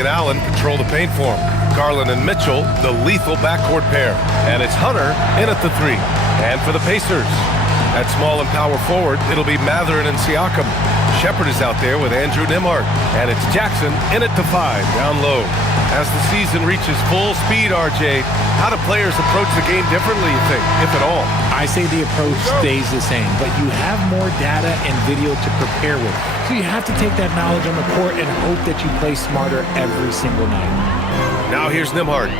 and Allen control the paint for him. Garland and Mitchell, the lethal backcourt pair. And it's Hunter in at the 3. And for the Pacers, at small and power forward, it'll be Mathurin and Siakam. Shepherd is out there with Andrew Nembhard. And it's Jackson in at the 5, down low. As the season reaches full speed, RJ, how do players approach the game differently, you think, if at all? I say the approach stays the same, but you have more data and video to prepare with. So you have to take that knowledge on the court and hope that you play smarter every single night. Now here's Nembhard.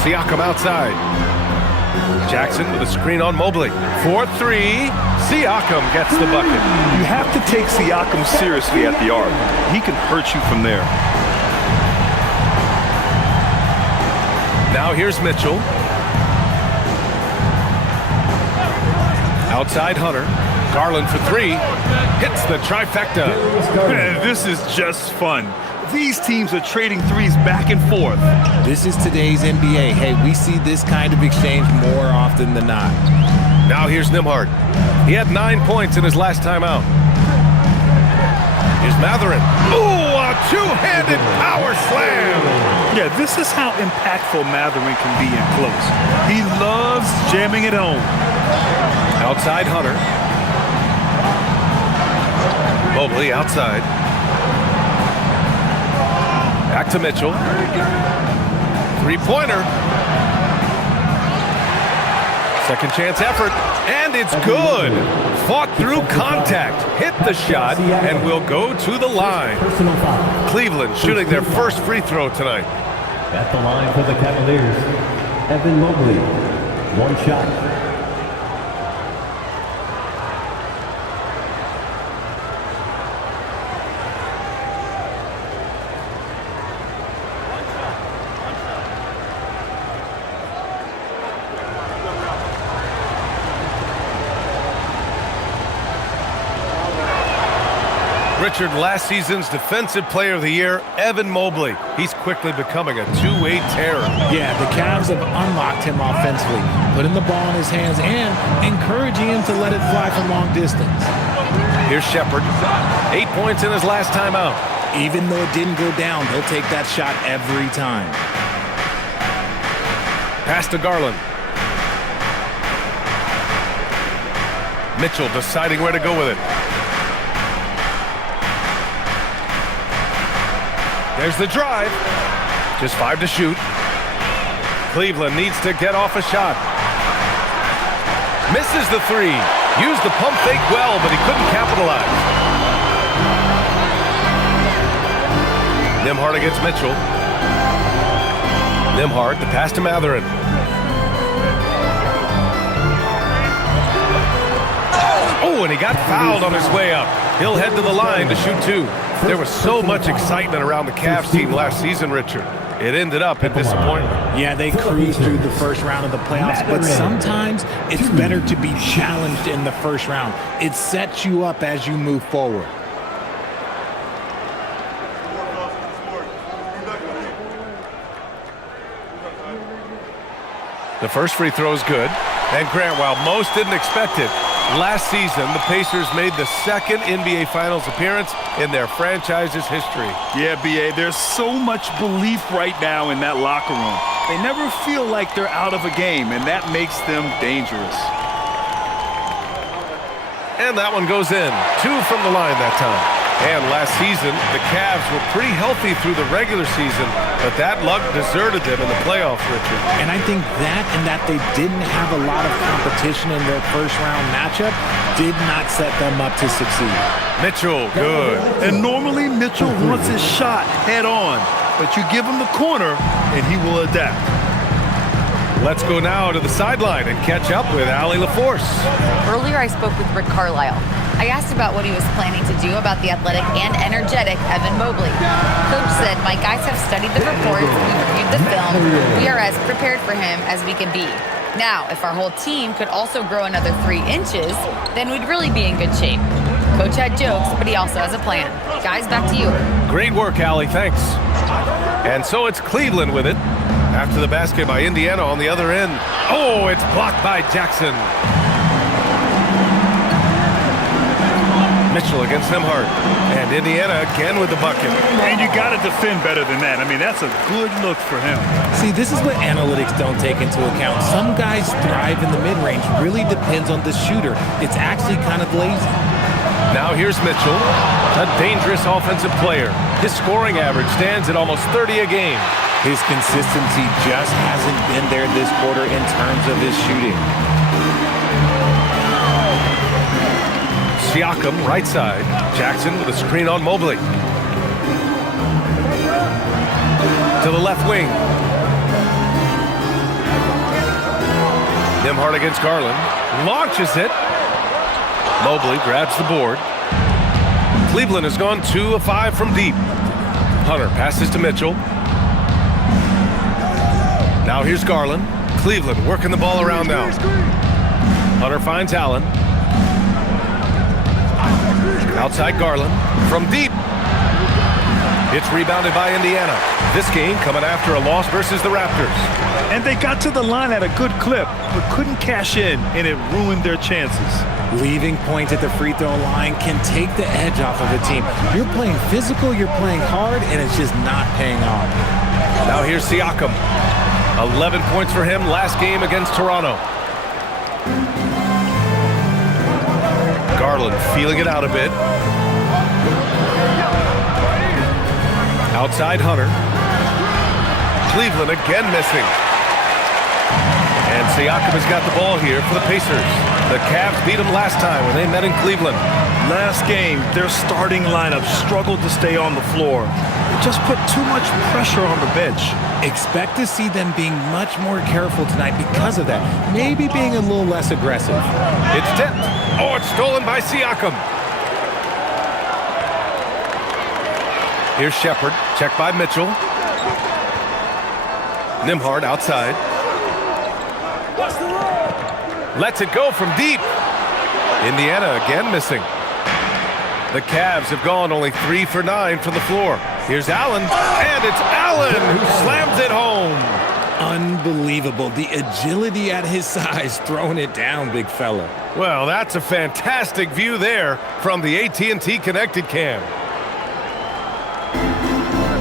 Siakam outside. Jackson with a screen on Mobley. 4-3. Siakam gets the bucket. You have to take Siakam seriously at the arc. He can hurt you from there. Now here's Mitchell. Outside Hunter. Garland for 3. Hits the trifecta. Man, this is just fun. These teams are trading threes back and forth. This is today's NBA. Hey, we see this kind of exchange more often than not. Now here's Nembhard. He had 9 points in his last time out. Here's Mathurin. Ooh, a two-handed power slam. Yeah, this is how impactful Mathurin can be in close. He loves jamming it home. Outside Hunter. Mobley outside. Back to Mitchell. Three-pointer. Second chance effort, and it's good. Fought through contact, hit the shot, and will go to the line. Cleveland shooting their first free throw tonight. At the line for the Cavaliers, Evan Mobley, 1 shot. Richard, last season's Defensive Player of the Year, Evan Mobley. He's quickly becoming a two-way terror. Yeah, the Cavs have unlocked him offensively, putting the ball in his hands and encouraging him to let it fly from long distance. Here's Shepherd. 8 points in his last time out. Even though it didn't go down, he'll take that shot every time. Pass to Garland. Mitchell deciding where to go with it. There's the drive. Just 5 to shoot. Cleveland needs to get off a shot. Misses the 3. Used the pump fake well, but he couldn't capitalize. Nembhard against Mitchell. Nembhard, the pass to Mathurin. Oh, and he got fouled on his way up. He'll head to the line to shoot 2. There was so much excitement around the Cavs team last season, Richard. It ended up in disappointment. Yeah, they cruised through the first round of the playoffs, but sometimes it's better to be challenged in the first round. It sets you up as you move forward. The first free throw is good. And Grant, while most didn't expect it, last season the Pacers made the second NBA Finals appearance in their franchise's history. Yeah, B.A., there's so much belief right now in that locker room. They never feel like they're out of a game, and that makes them dangerous. And that one goes in. 2 from the line that time. And last season, the Cavs were pretty healthy through the regular season, but that luck deserted them in the playoffs, Richard. And I think that they didn't have a lot of competition in their first-round matchup did not set them up to succeed. Mitchell, good. And normally Mitchell wants his shot head on, but you give him the corner, and he will adapt. Let's go now to the sideline and catch up with Allie LaForce. Earlier, I spoke with Rick Carlisle. I asked about what he was planning to do about the athletic and energetic Evan Mobley. Coach said, "My guys have studied the reports, we've reviewed the film. We are as prepared for him as we can be. Now, if our whole team could also grow another 3 inches, then we'd really be in good shape." Coach had jokes, but he also has a plan. Guys, back to you. Great work, Allie. Thanks. And so it's Cleveland with it. After the basket by Indiana on the other end. Oh, it's blocked by Jackson. Mitchell against Nembhard. And Indiana again with the bucket. And you got to defend better than that. I mean, that's a good look for him. See, this is what analytics don't take into account. Some guys thrive in the mid-range. Really depends on the shooter. It's actually kind of lazy. Now here's Mitchell, a dangerous offensive player. His scoring average stands at almost 30 a game. His consistency just hasn't been there this quarter in terms of his shooting. Siakam, right side. Jackson with a screen on Mobley. To the left wing. Nembhard against Garland. Launches it. Mobley grabs the board. Cleveland has gone 2 of 5 from deep. Hunter passes to Mitchell. Now here's Garland. Cleveland working the ball around now. Hunter finds Allen. Outside Garland. From deep. It's rebounded by Indiana. This game coming after a loss versus the Raptors. And they got to the line at a good clip, but couldn't cash in, and it ruined their chances. Leaving points at the free throw line can take the edge off of a team. You're playing physical, you're playing hard, and it's just not paying off. Now here's Siakam. 11 points for him last game against Toronto. Garland feeling it out a bit. Outside Hunter. Cleveland again missing. And Siakam has got the ball here for the Pacers. The Cavs beat them last time when they met in Cleveland. Last game, their starting lineup struggled to stay on the floor. It just put too much pressure on the bench. Expect to see them being much more careful tonight because of that. Maybe being a little less aggressive. It's tipped. Oh, it's stolen by Siakam. Here's Shepherd. Checked by Mitchell. Nembhard outside. Lets it go from deep. Indiana again missing. The Cavs have gone only 3 for 9 from the floor. Here's Allen, and it's Allen who slams it home. Unbelievable. The agility at his size, throwing it down, big fella. Well, that's a fantastic view there from the AT&T Connected Cam.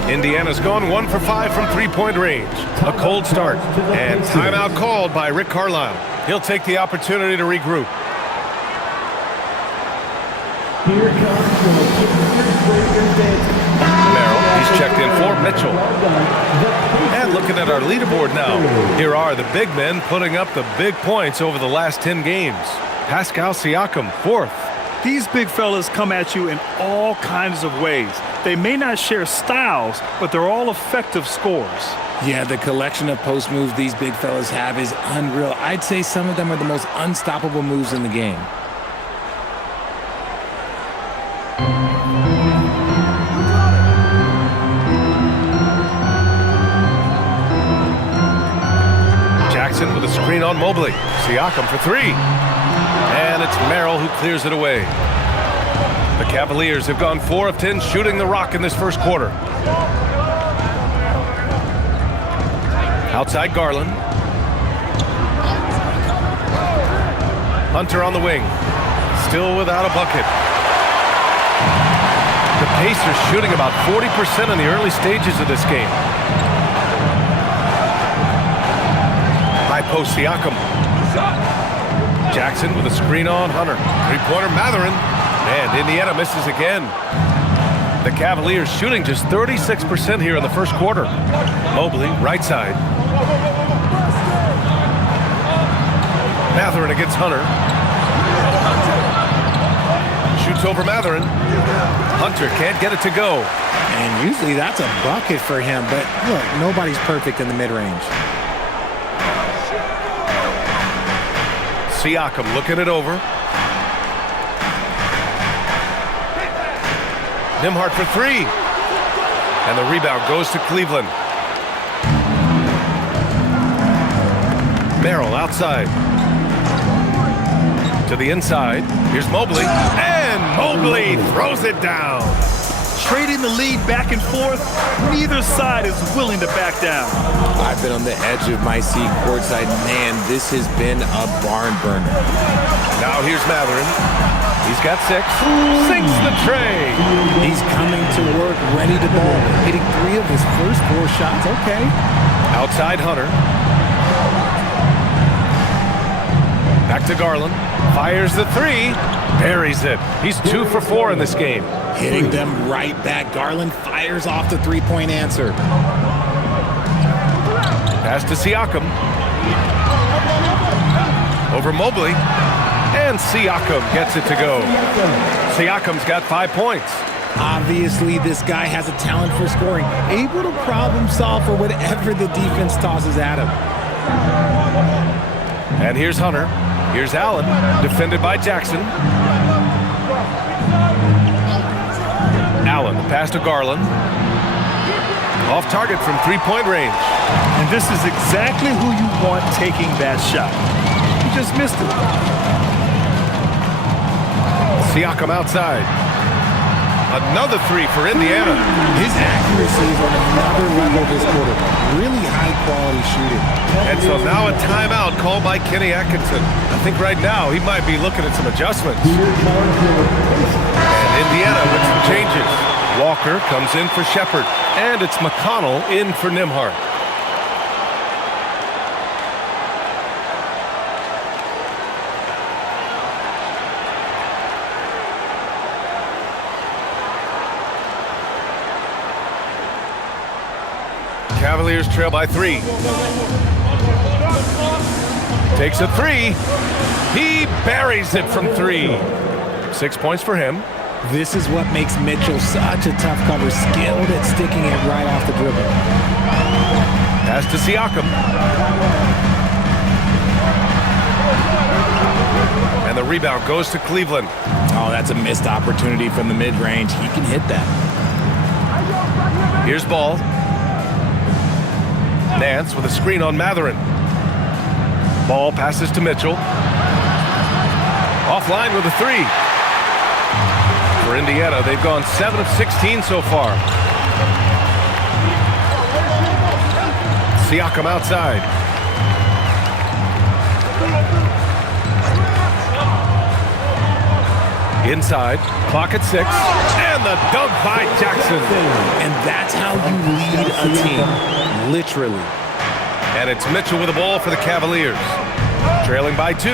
Indiana's gone 1 for 5 from three-point range. A cold start, and timeout called by Rick Carlisle. He'll take the opportunity to regroup. Here comes Merrill, he's checked in for Mitchell. And looking at our leaderboard now, here are the big men putting up the big points over the last 10 games. Pascal Siakam, 4th. These big fellas come at you in all kinds of ways. They may not share styles, but they're all effective scorers. Yeah, the collection of post moves these big fellas have is unreal. I'd say some of them are the most unstoppable moves in the game. Jackson with a screen on Mobley. Siakam for 3. And it's Merrill who clears it away. The Cavaliers have gone 4 of 10 shooting the rock in this first quarter. Outside Garland. Hunter on the wing. Still without a bucket. The Pacers shooting about 40% in the early stages of this game. High post Siakam. Jackson with a screen on Hunter. Three-pointer Matherin. And Indiana misses again. The Cavaliers shooting just 36% here in the first quarter. Mobley, right side. Matherin against Hunter. Shoots over Matherin. Hunter can't get it to go. And usually that's a bucket for him, but look, nobody's perfect in the mid-range. Siakam looking it over. Nembhard for 3. And the rebound goes to Cleveland. Merrill outside. To the inside. Here's Mobley. And Mobley throws it down. Trading the lead back and forth, neither side is willing to back down. I've been on the edge of my seat courtside. Man, this has been a barn burner. Now here's Matherin. He's got 6. Sinks the tray. He's coming to work, ready to ball. Hitting 3 of his first 4 shots. Okay. Outside Hunter. Back to Garland. Fires the 3. Buries it. He's 2 for 4 in this game. Hitting them right back. Garland fires off the three-point answer. Pass to Siakam. Over Mobley. And Siakam gets it to go. Siakam's got 5 points. Obviously, this guy has a talent for scoring. Able to problem solve for whatever the defense tosses at him. And here's Hunter. Here's Allen. Defended by Jackson. Allen, pass to Garland. Off target from 3-point range. And this is exactly who you want taking that shot. He just missed it. Siakam outside. Another 3 for Indiana. His accuracy is on another level this quarter. Really high-quality shooting. And so now a timeout called by Kenny Atkinson. I think right now he might be looking at some adjustments. And Indiana with some changes. Walker comes in for Shepard. And it's McConnell in for Nembhard. Cavaliers trail by 3. Takes a 3. He buries it from 3. 6 points for him. This is what makes Mitchell such a tough cover, skilled at sticking it right off the dribble. Pass to Siakam. And the rebound goes to Cleveland. Oh, that's a missed opportunity from the mid-range. He can hit that. Here's Ball. Nance with a screen on Matherin. Ball passes to Mitchell. Offline with a 3. For Indiana, they've gone 7 of 16 so far. Siakam outside. Inside, clock at 6, and the dunk by Jackson. And that's how you lead a team, literally. And it's Mitchell with the ball for the Cavaliers. Trailing by 2.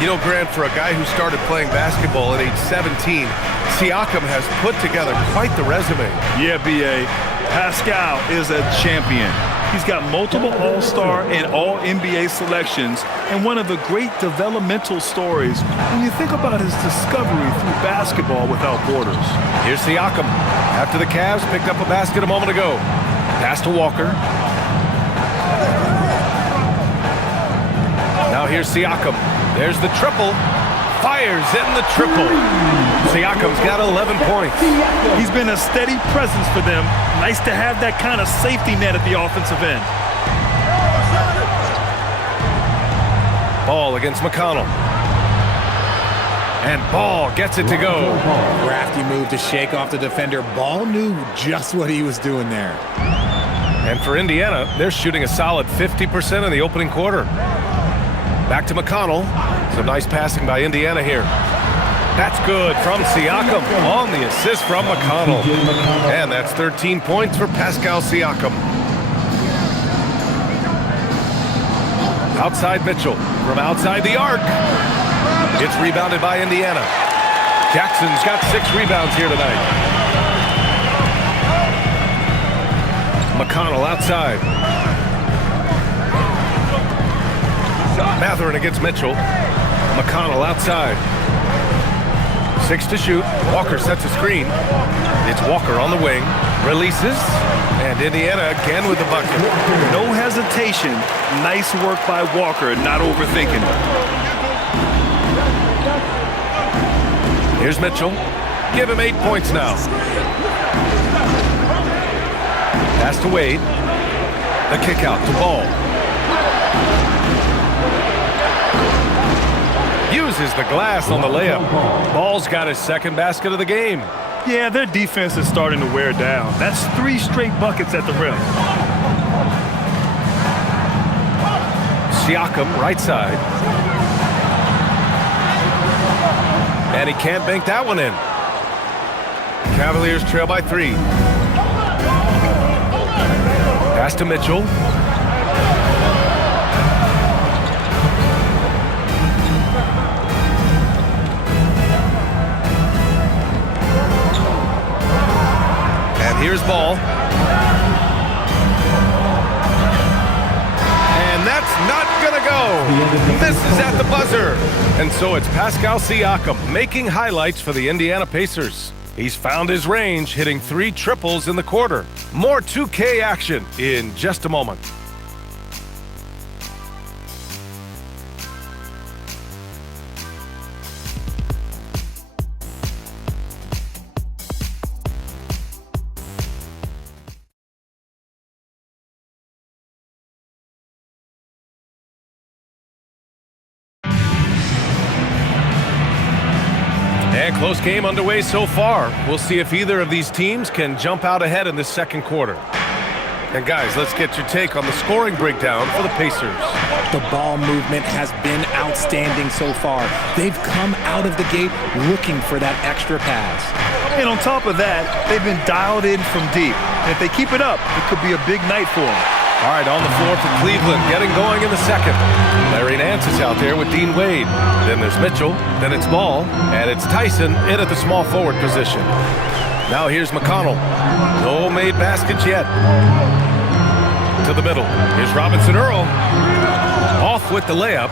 You know, Grant, for a guy who started playing basketball at age 17, Siakam has put together quite the resume. Yeah, B.A. Pascal is a champion. He's got multiple All-Star and All-NBA selections, and one of the great developmental stories when you think about his discovery through basketball without borders. Here's Siakam. After the Cavs picked up a basket a moment ago. Pass to Walker. Now here's Siakam. There's the triple. Fires in the triple. Siakam's got 11 points. He's been a steady presence for them. Nice to have that kind of safety net at the offensive end. Ball against McConnell. And Ball gets it to go. Crafty move to shake off the defender. Ball knew just what he was doing there. And for Indiana, they're shooting a solid 50% in the opening quarter. Back to McConnell. Some nice passing by Indiana here. That's good from Siakam on the assist from McConnell. And that's 13 points for Pascal Siakam. Outside Mitchell from outside the arc. It's rebounded by Indiana. Jackson's got 6 rebounds here tonight. McConnell outside. Matherin against Mitchell. McConnell outside. 6 to shoot. Walker sets a screen. It's Walker on the wing. Releases. And Indiana again with the bucket. No hesitation. Nice work by Walker, not overthinking it. Here's Mitchell. Give him 8 points now. Pass to Wade. The kick out to Ball. Uses the glass on the layup. Ball's got his second basket of the game. Yeah, their defense is starting to wear down. That's 3 straight buckets at the rim. Siakam, right side. And he can't bank that one in. Cavaliers trail by 3. Pass to Mitchell. And here's Ball. And that's not gonna go. Misses at the buzzer. And so it's Pascal Siakam making highlights for the Indiana Pacers. He's found his range, hitting 3 triples in the quarter. More 2K action in just a moment. And close game underway so far. We'll see if either of these teams can jump out ahead in this second quarter. And guys, let's get your take on the scoring breakdown for the Pacers. The ball movement has been outstanding so far. They've come out of the gate looking for that extra pass. And on top of that, they've been dialed in from deep. And if they keep it up, it could be a big night for them. All right, on the floor for Cleveland, getting going in the second. Larry Nance is out there with Dean Wade. Then there's Mitchell, then it's Ball, and it's Tyson in at the small forward position. Now here's McConnell. No made baskets yet. To the middle. Here's Robinson Earl. Off with the layup.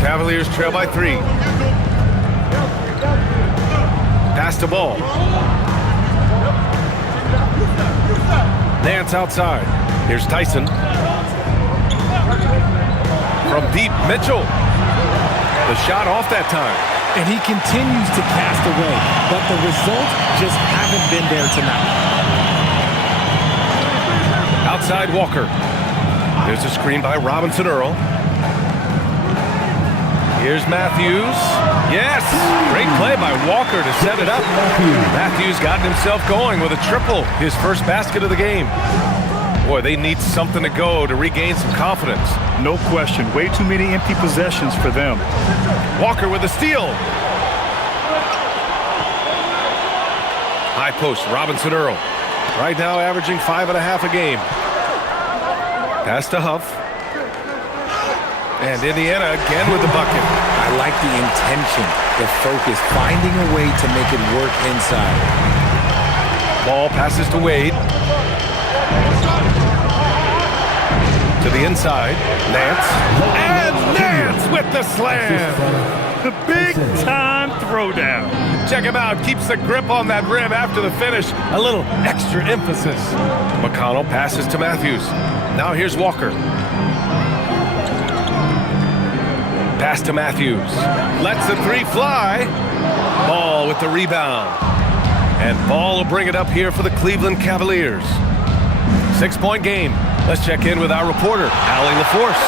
Cavaliers trail by 3. Pass to Ball. Nance outside. Here's Tyson. From deep, Mitchell. The shot off that time. And he continues to cast away, but the results just haven't been there tonight. Outside Walker. There's a screen by Robinson Earl. Here's Matthews. Yes! Great play by Walker to set it up. Matthews gotten himself going with a triple, his first basket of the game. Boy, they need something to go to regain some confidence. No question. Way too many empty possessions for them. Walker with a steal. High post, Robinson Earl. Right now averaging 5.5 a game. Pass to Huff. And Indiana again with the bucket. I like the intention, the focus, finding a way to make it work inside. Ball passes to Wade. To the inside, Nance. And Nance with the slam. The big-time throwdown. Check him out. Keeps the grip on that rim after the finish. A little extra emphasis. McConnell passes to Matthews. Now here's Walker. Pass to Matthews. Lets the 3 fly. Ball with the rebound. And Ball will bring it up here for the Cleveland Cavaliers. 6-point game. Let's check in with our reporter, Allie LaForce.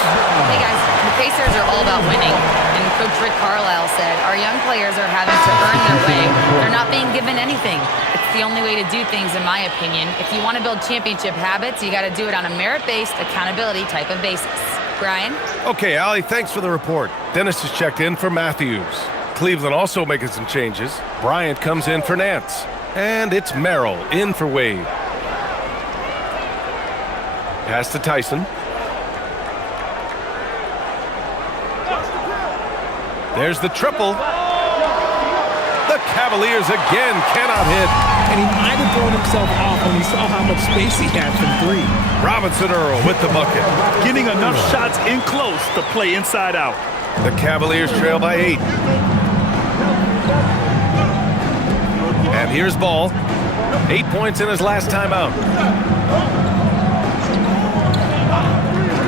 Hey guys, the Pacers are all about winning. And Coach Rick Carlisle said, our young players are having to earn their way. They're not being given anything. It's the only way to do things, in my opinion. If you want to build championship habits, you got to do it on a merit-based, accountability type of basis. Brian? Okay, Allie, thanks for the report. Dennis has checked in for Matthews. Cleveland also making some changes. Bryant comes in for Nance. And it's Merrill in for Wade. Pass to Tyson. There's the triple. The Cavaliers again cannot hit. And he might have thrown himself off when he saw how much space he had from 3. Robinson Earl with the bucket. Getting enough shots in close to play inside out. The Cavaliers trail by 8. And here's Ball. 8 points in his last timeout.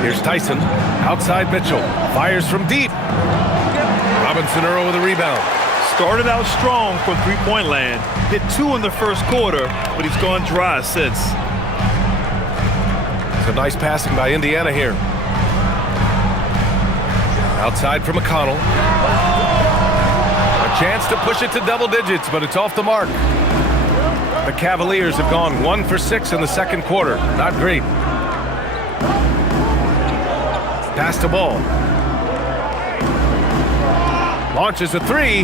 Here's Tyson. Outside Mitchell. Fires from deep. Robinson Earl with a rebound. Started out strong from three-point land. Hit 2 in the first quarter, but he's gone dry since. Some nice passing by Indiana here. Outside for McConnell. A chance to push it to double digits, but it's off the mark. The Cavaliers have gone 1 for 6 in the second quarter. Not great. Pass to Ball. Launches a three.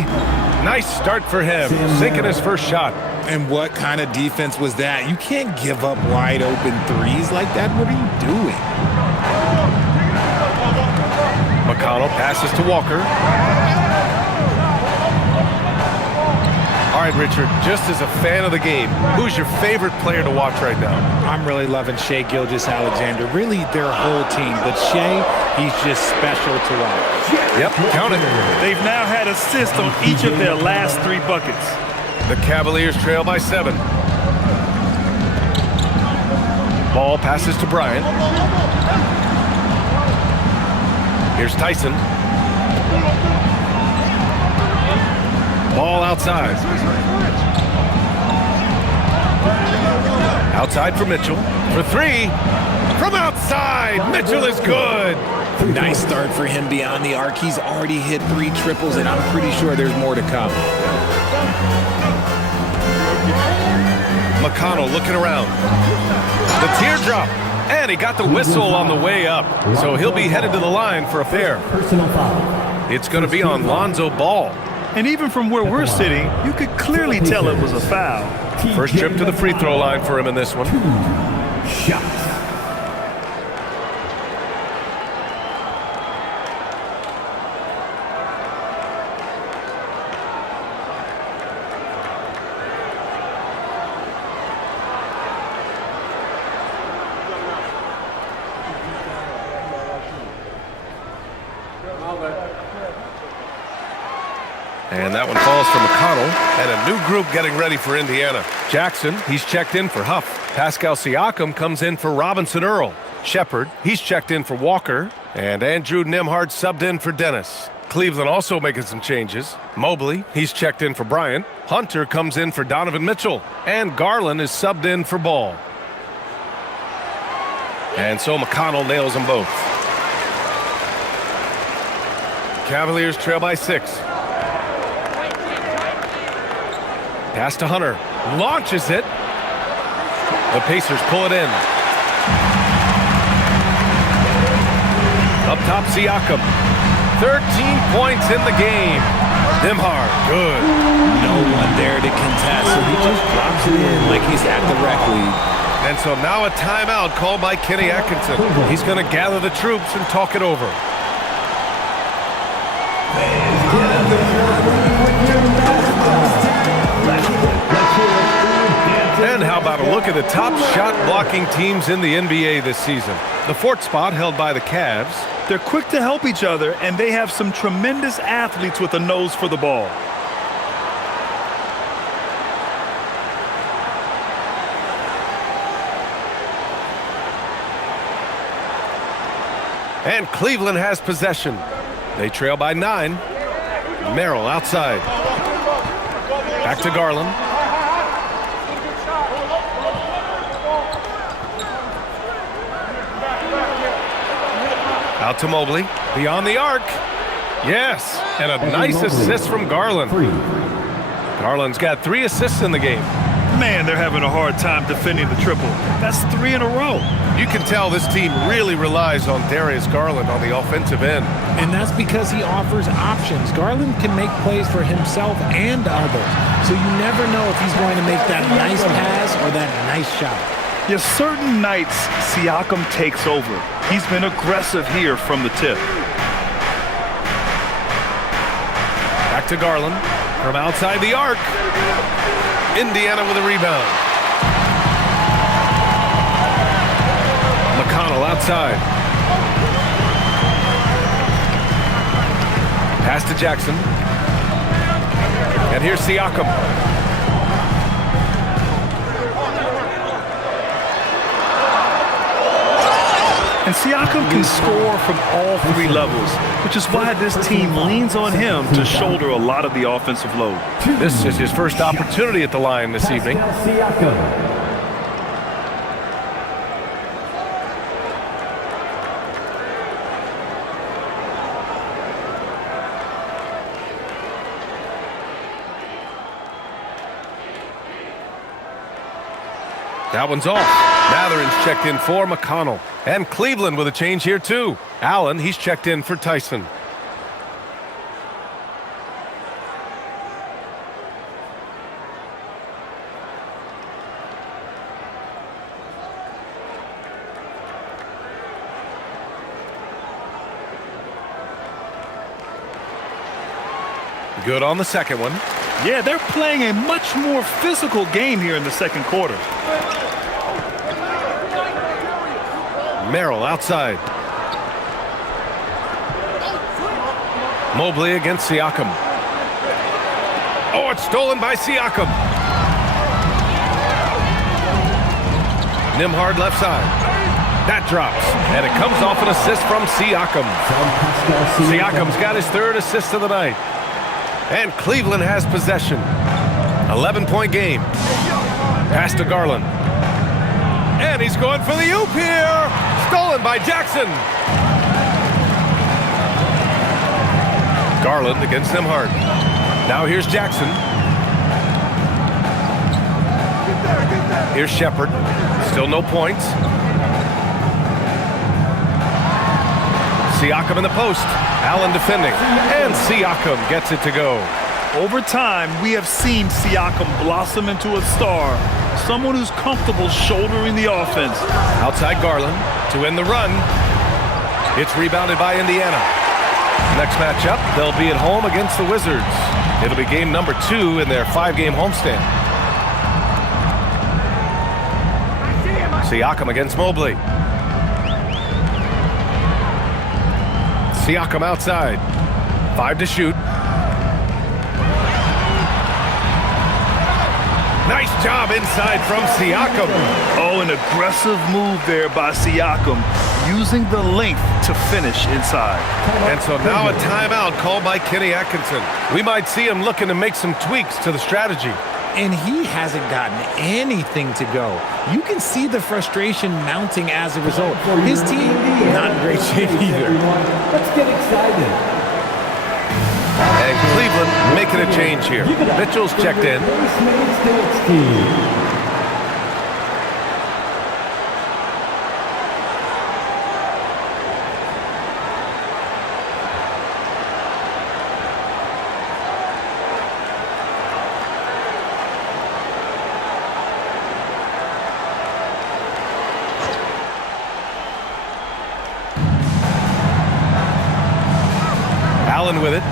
Nice start for him. Sinking his first shot. And what kind of defense was that? You can't give up wide open threes like that. What are you doing? McConnell passes to Walker. All right, Richard, just as a fan of the game, who's your favorite player to watch right now? I'm really loving Shai Gilgeous-Alexander. Really, their whole team. But Shai, he's just special to watch. Yep, count it. They've now had assists on each of their last 3 buckets. The Cavaliers trail by 7. Ball passes to Bryant. Here's Tyson. Ball outside. Outside for Mitchell. For 3. From outside. Mitchell is good. Nice start for him beyond the arc. He's already hit 3 triples, and I'm pretty sure there's more to come. McConnell looking around. The teardrop. And he got the whistle on the way up. So he'll be headed to the line for a fair. Personal foul. It's going to be on Lonzo Ball. And even from where we're sitting, you could clearly tell it was a foul. First trip to the free throw line for him in this one. 2 shots. And that one falls for McConnell. And a new group getting ready for Indiana. Jackson, he's checked in for Huff. Pascal Siakam comes in for Robinson Earl. Shepard, he's checked in for Walker. And Andrew Nembhard subbed in for Dennis. Cleveland also making some changes. Mobley, he's checked in for Bryant. Hunter comes in for Donovan Mitchell. And Garland is subbed in for Ball. And so McConnell nails them both. Cavaliers trail by 6. Pass to Hunter. Launches it. The Pacers pull it in. Up top, Siakam. 13 points in the game. Nembhard, good. No one there to contest, so he just drops it in like he's at the rec league. And so now a timeout called by Kenny Atkinson. He's going to gather the troops and talk it over. And how about a look at the top shot-blocking teams in the NBA this season? The 4th spot held by the Cavs. They're quick to help each other, and they have some tremendous athletes with a nose for the ball. And Cleveland has possession. They trail by 9. Merrill outside. Back to Garland. Out to Mobley. Beyond the arc. Yes. And a nice assist from Garland. Garland's got 3 assists in the game. Man, they're having a hard time defending the triple. That's 3 in a row. You can tell this team really relies on Darius Garland on the offensive end. And that's because he offers options. Garland can make plays for himself and others. So you never know if he's going to make that nice pass or that nice shot. Yes, certain nights, Siakam takes over. He's been aggressive here from the tip. Back to Garland. From outside the arc. Indiana with a rebound. McConnell outside. Pass to Jackson. And here's Siakam. And Siakam can score from all 3 levels, which is why this team leans on him to shoulder a lot of the offensive load. This is his first opportunity at the line this evening. That one's off. Matherin's checked in for McConnell. And Cleveland with a change here too. Allen, he's checked in for Tyson. Good on the second one. Yeah, they're playing a much more physical game here in the second quarter. Merrill outside. Mobley against Siakam. Oh, it's stolen by Siakam. Nembhard left side. That drops, and it comes off an assist from Siakam. Siakam's got his third assist of the night. And Cleveland has possession. 11-point game. Pass to Garland. And he's going for the oop here. Stolen by Jackson. Garland against Nembhard. Now here's Jackson. Here's Shepherd. Still no points. Siakam in the post. Allen defending. And Siakam gets it to go. Over time, we have seen Siakam blossom into a star. Someone who's comfortable shouldering the offense. Outside Garland to end the run. It's rebounded by Indiana. Next matchup, they'll be at home against the Wizards. It'll be game number 2 in their 5-game homestand. Siakam against Mobley. Siakam outside. 5 to shoot. Nice job inside from Siakam. Oh, an aggressive move there by Siakam, using the length to finish inside. And so now a timeout called by Kenny Atkinson. We might see him looking to make some tweaks to the strategy. And he hasn't gotten anything to go. You can see the frustration mounting as a result. His team, not in great shape either. Let's get excited. And Cleveland making a change here. Mitchell's checked in. Allen with it.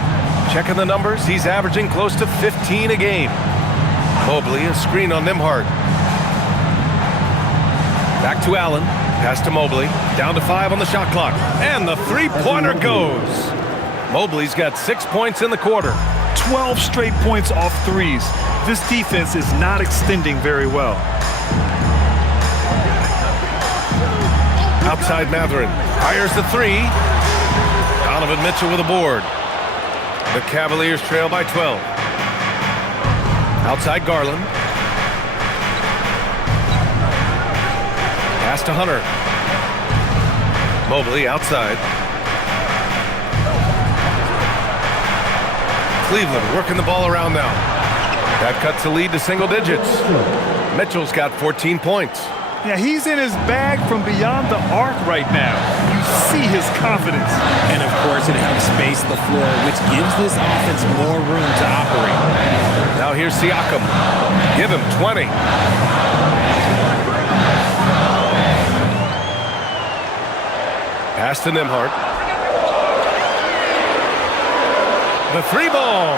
Checking the numbers, he's averaging close to 15 a game. Mobley, a screen on Nembhard. Back to Allen. Pass to Mobley. Down to 5 on the shot clock. And the three-pointer goes. Mobley's got 6 points in the quarter. 12 straight points off threes. This defense is not extending very well. Outside Mathurin. Fires the 3. Donovan Mitchell with a board. The Cavaliers trail by 12. Outside Garland. Pass to Hunter. Mobley outside. Cleveland working the ball around now. That cuts the lead to single digits. Mitchell's got 14 points. Yeah, he's in his bag from beyond the arc right now. You see his confidence. And, of course, it helps space the floor, which gives this offense more room to operate. Now here's Siakam. Give him 20. Pass to Nembhard. The 3 ball.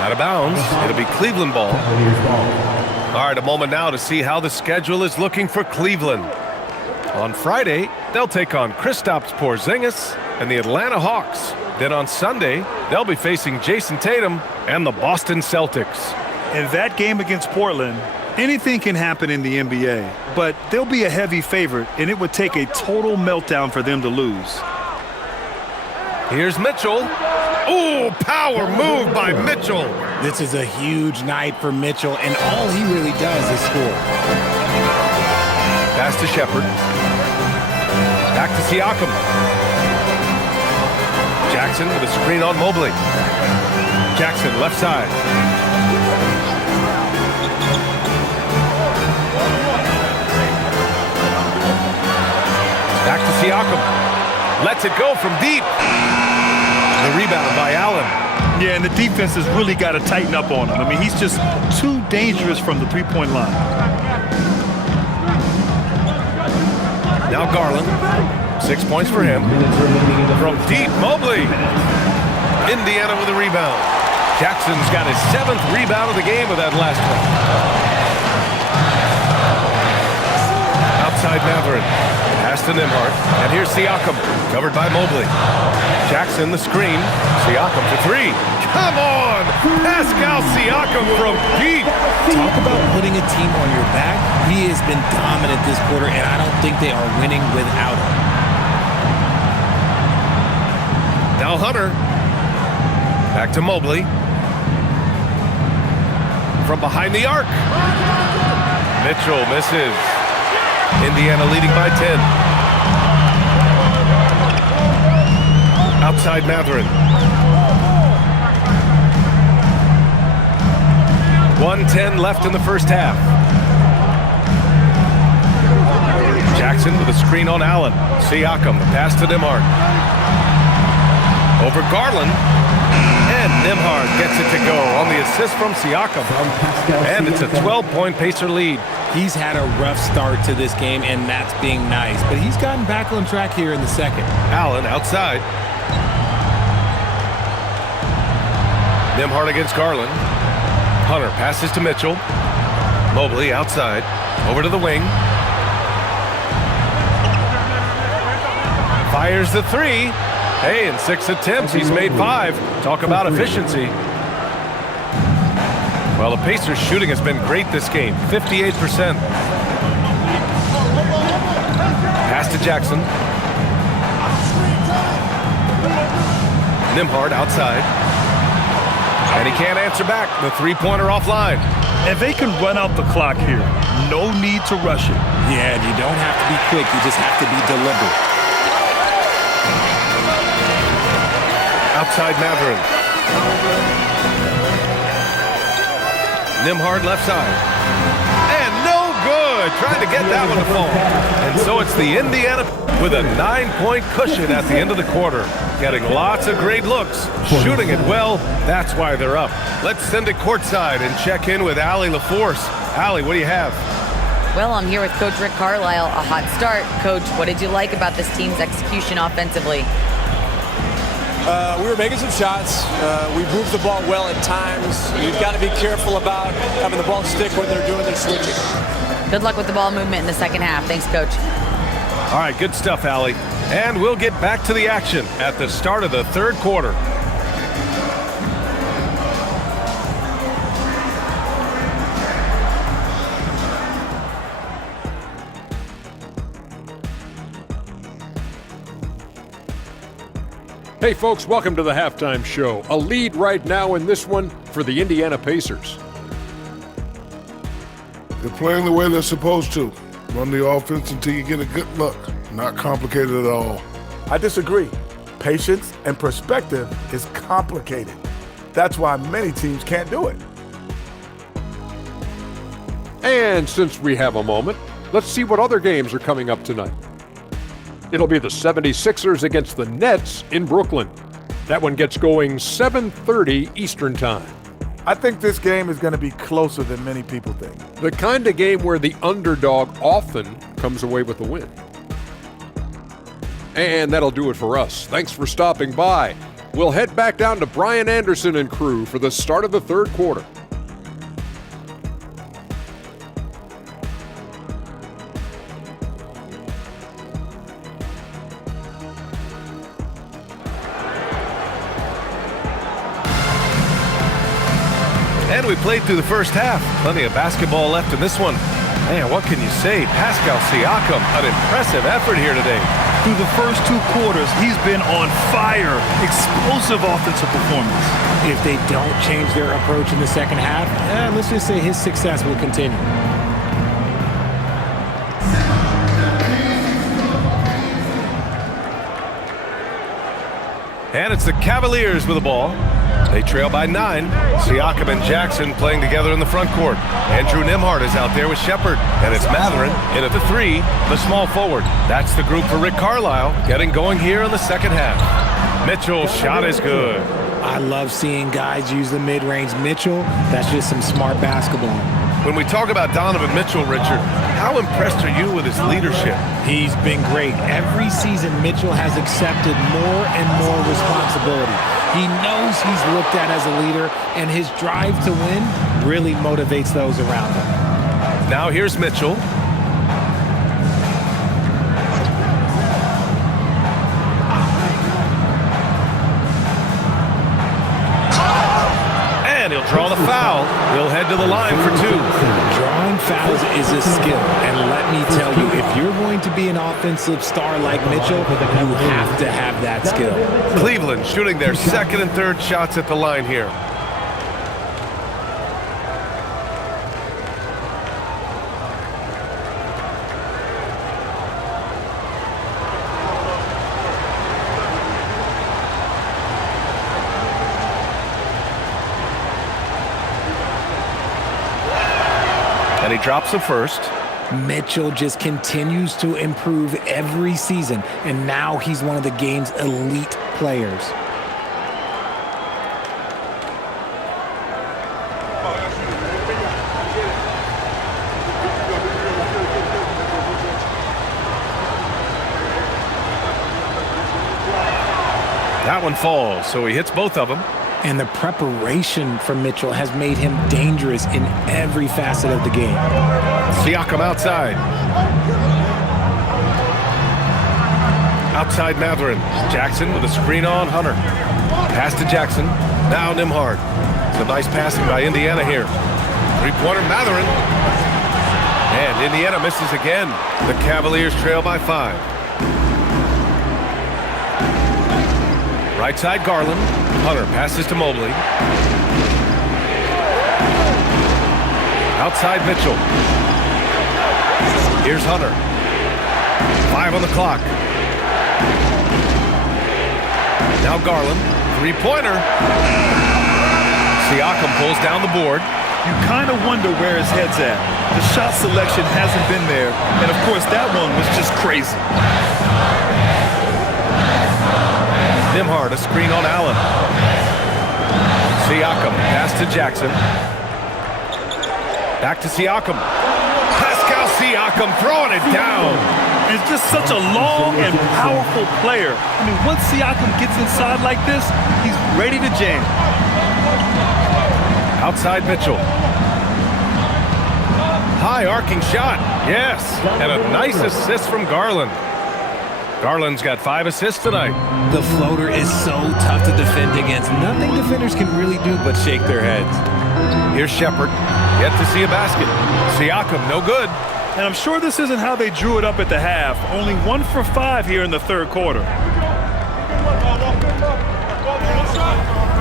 Out of bounds. It'll be Cleveland ball. All right, a moment now to see how the schedule is looking for Cleveland. On Friday, they'll take on Kristaps Porzingis and the Atlanta Hawks. Then on Sunday, they'll be facing Jason Tatum and the Boston Celtics. In that game against Portland, anything can happen in the NBA, but they'll be a heavy favorite, and it would take a total meltdown for them to lose. Here's Mitchell. Ooh, power move by Mitchell. This is a huge night for Mitchell, and all he really does is score. Pass to Shepherd. Back to Siakam. Jackson with a screen on Mobley. Jackson left side. Back to Siakam. Lets it go from deep. The rebound by Allen. Yeah, and the defense has really got to tighten up on him. I mean, he's just too dangerous from the three-point line. Now Garland. 6 points for him. From deep, Mobley. Indiana with a rebound. Jackson's got his 7th rebound of the game with that last one. Outside Matherin. Pass to Nembhard. And here's Siakam, covered by Mobley. Jackson the screen. Siakam for 3. Come on! Pascal Siakam from deep. Talk about putting a team on your back. He has been dominant this quarter, and I don't think they are winning without him. Now Hunter. Back to Mobley. From behind the arc. Mitchell misses. Indiana leading by 10. Outside Matherin. 1:10 left in the first half. Jackson with a screen on Allen. Siakam, the pass to Nembhard. Over Garland. And Nembhard gets it to go on the assist from Siakam. And it's a 12-point Pacer lead. He's had a rough start to this game, and that's being nice. But he's gotten back on track here in the second. Allen outside. Nembhard against Garland. Hunter passes to Mitchell. Mobley outside. Over to the wing. Fires the 3. Hey, in 6 attempts, he's made 5. Talk about efficiency. Well, the Pacers' shooting has been great this game, 58%. Pass to Jackson. Nembhard outside. And he can't answer back. The three-pointer offline. And they can run out the clock here. No need to rush it. Yeah, and you don't have to be quick. You just have to be deliberate. Outside Matherin. Nembhard left side. And no good. Trying to get that one to fall. And so it's the Indiana with a 9-point cushion at the end of the quarter. Getting lots of great looks. Shooting it well. That's why they're up. Let's send it courtside and check in with Allie LaForce. Allie, what do you have? Well, I'm here with Coach Rick Carlisle. A hot start. Coach, what did you like about this team's execution offensively? We were making some shots. We moved the ball well at times. You've got to be careful about having the ball stick when they're doing their switching. Good luck with the ball movement in the second half. Thanks, Coach. All right, good stuff, Allie. And we'll get back to the action at the start of the third quarter. Hey folks, welcome to the halftime show. A lead right now in this one for the Indiana Pacers. They're playing the way they're supposed to. Run the offense until you get a good look. Not complicated at all. I disagree. Patience and perspective is complicated. That's why many teams can't do it. And since we have a moment, let's see what other games are coming up tonight. It'll be the 76ers against the Nets in Brooklyn. That one gets going 7:30 Eastern Time. I think this game is going to be closer than many people think. The kind of game where the underdog often comes away with the win. And that'll do it for us. Thanks for stopping by. We'll head back down to Brian Anderson and crew for the start of the third quarter. And we played through the first half. Plenty of basketball left in this one. Man, what can you say? Pascal Siakam, an impressive effort here today. Through the first 2 quarters, he's been on fire. Explosive offensive performance. If they don't change their approach in the second half, let's just say his success will continue. And it's the Cavaliers with the ball. They trail by 9. Siakam and Jackson playing together in the front court. Andrew Nembhard is out there with Shepard. And it's Matherin in at the 3, the small forward. That's the group for Rick Carlisle getting going here in the second half. Mitchell's shot is good. I love seeing guys use the mid-range. Mitchell, that's just some smart basketball. When we talk about Donovan Mitchell, Richard, how impressed are you with his leadership? He's been great. Every season, Mitchell has accepted more and more responsibility. He knows he's looked at as a leader, and his drive to win really motivates those around him. Now here's Mitchell. And he'll draw the foul. He'll head to the line for 2. Drawing fouls is a skill, and let me tell you, if you're going to be an offensive star like Mitchell, you have to have that skill. Cleveland shooting their second and third shots at the line here. And he drops the first. Mitchell just continues to improve every season, and now he's one of the game's elite players. That one falls, so he hits both of them. And the preparation from Mitchell has made him dangerous in every facet of the game. Siakam outside. Outside Mathurin. Jackson with a screen on Hunter. Pass to Jackson. Now Nembhard. Some nice passing by Indiana here. Three-pointer Mathurin. And Indiana misses again. The Cavaliers trail by 5. Right side Garland. Hunter passes to Mobley. Outside Mitchell. Here's Hunter. 5 on the clock. Now Garland. Three-pointer. Siakam pulls down the board. You kind of wonder where his head's at. The shot selection hasn't been there. And, of course, that one was just crazy. Nembhard, a screen on Allen. Siakam, pass to Jackson. Back to Siakam. Pascal Siakam throwing it down. He's just such a long and powerful player. I mean, once Siakam gets inside like this, he's ready to jam. Outside Mitchell. High arcing shot. Yes. And a nice assist from Garland. Garland's got 5 assists tonight. The floater is so tough to defend against. Nothing defenders can really do but shake their heads. Here's Shepard. Yet to see a basket. Siakam, no good. And I'm sure this isn't how they drew it up at the half. Only 1 for 5 here in the third quarter.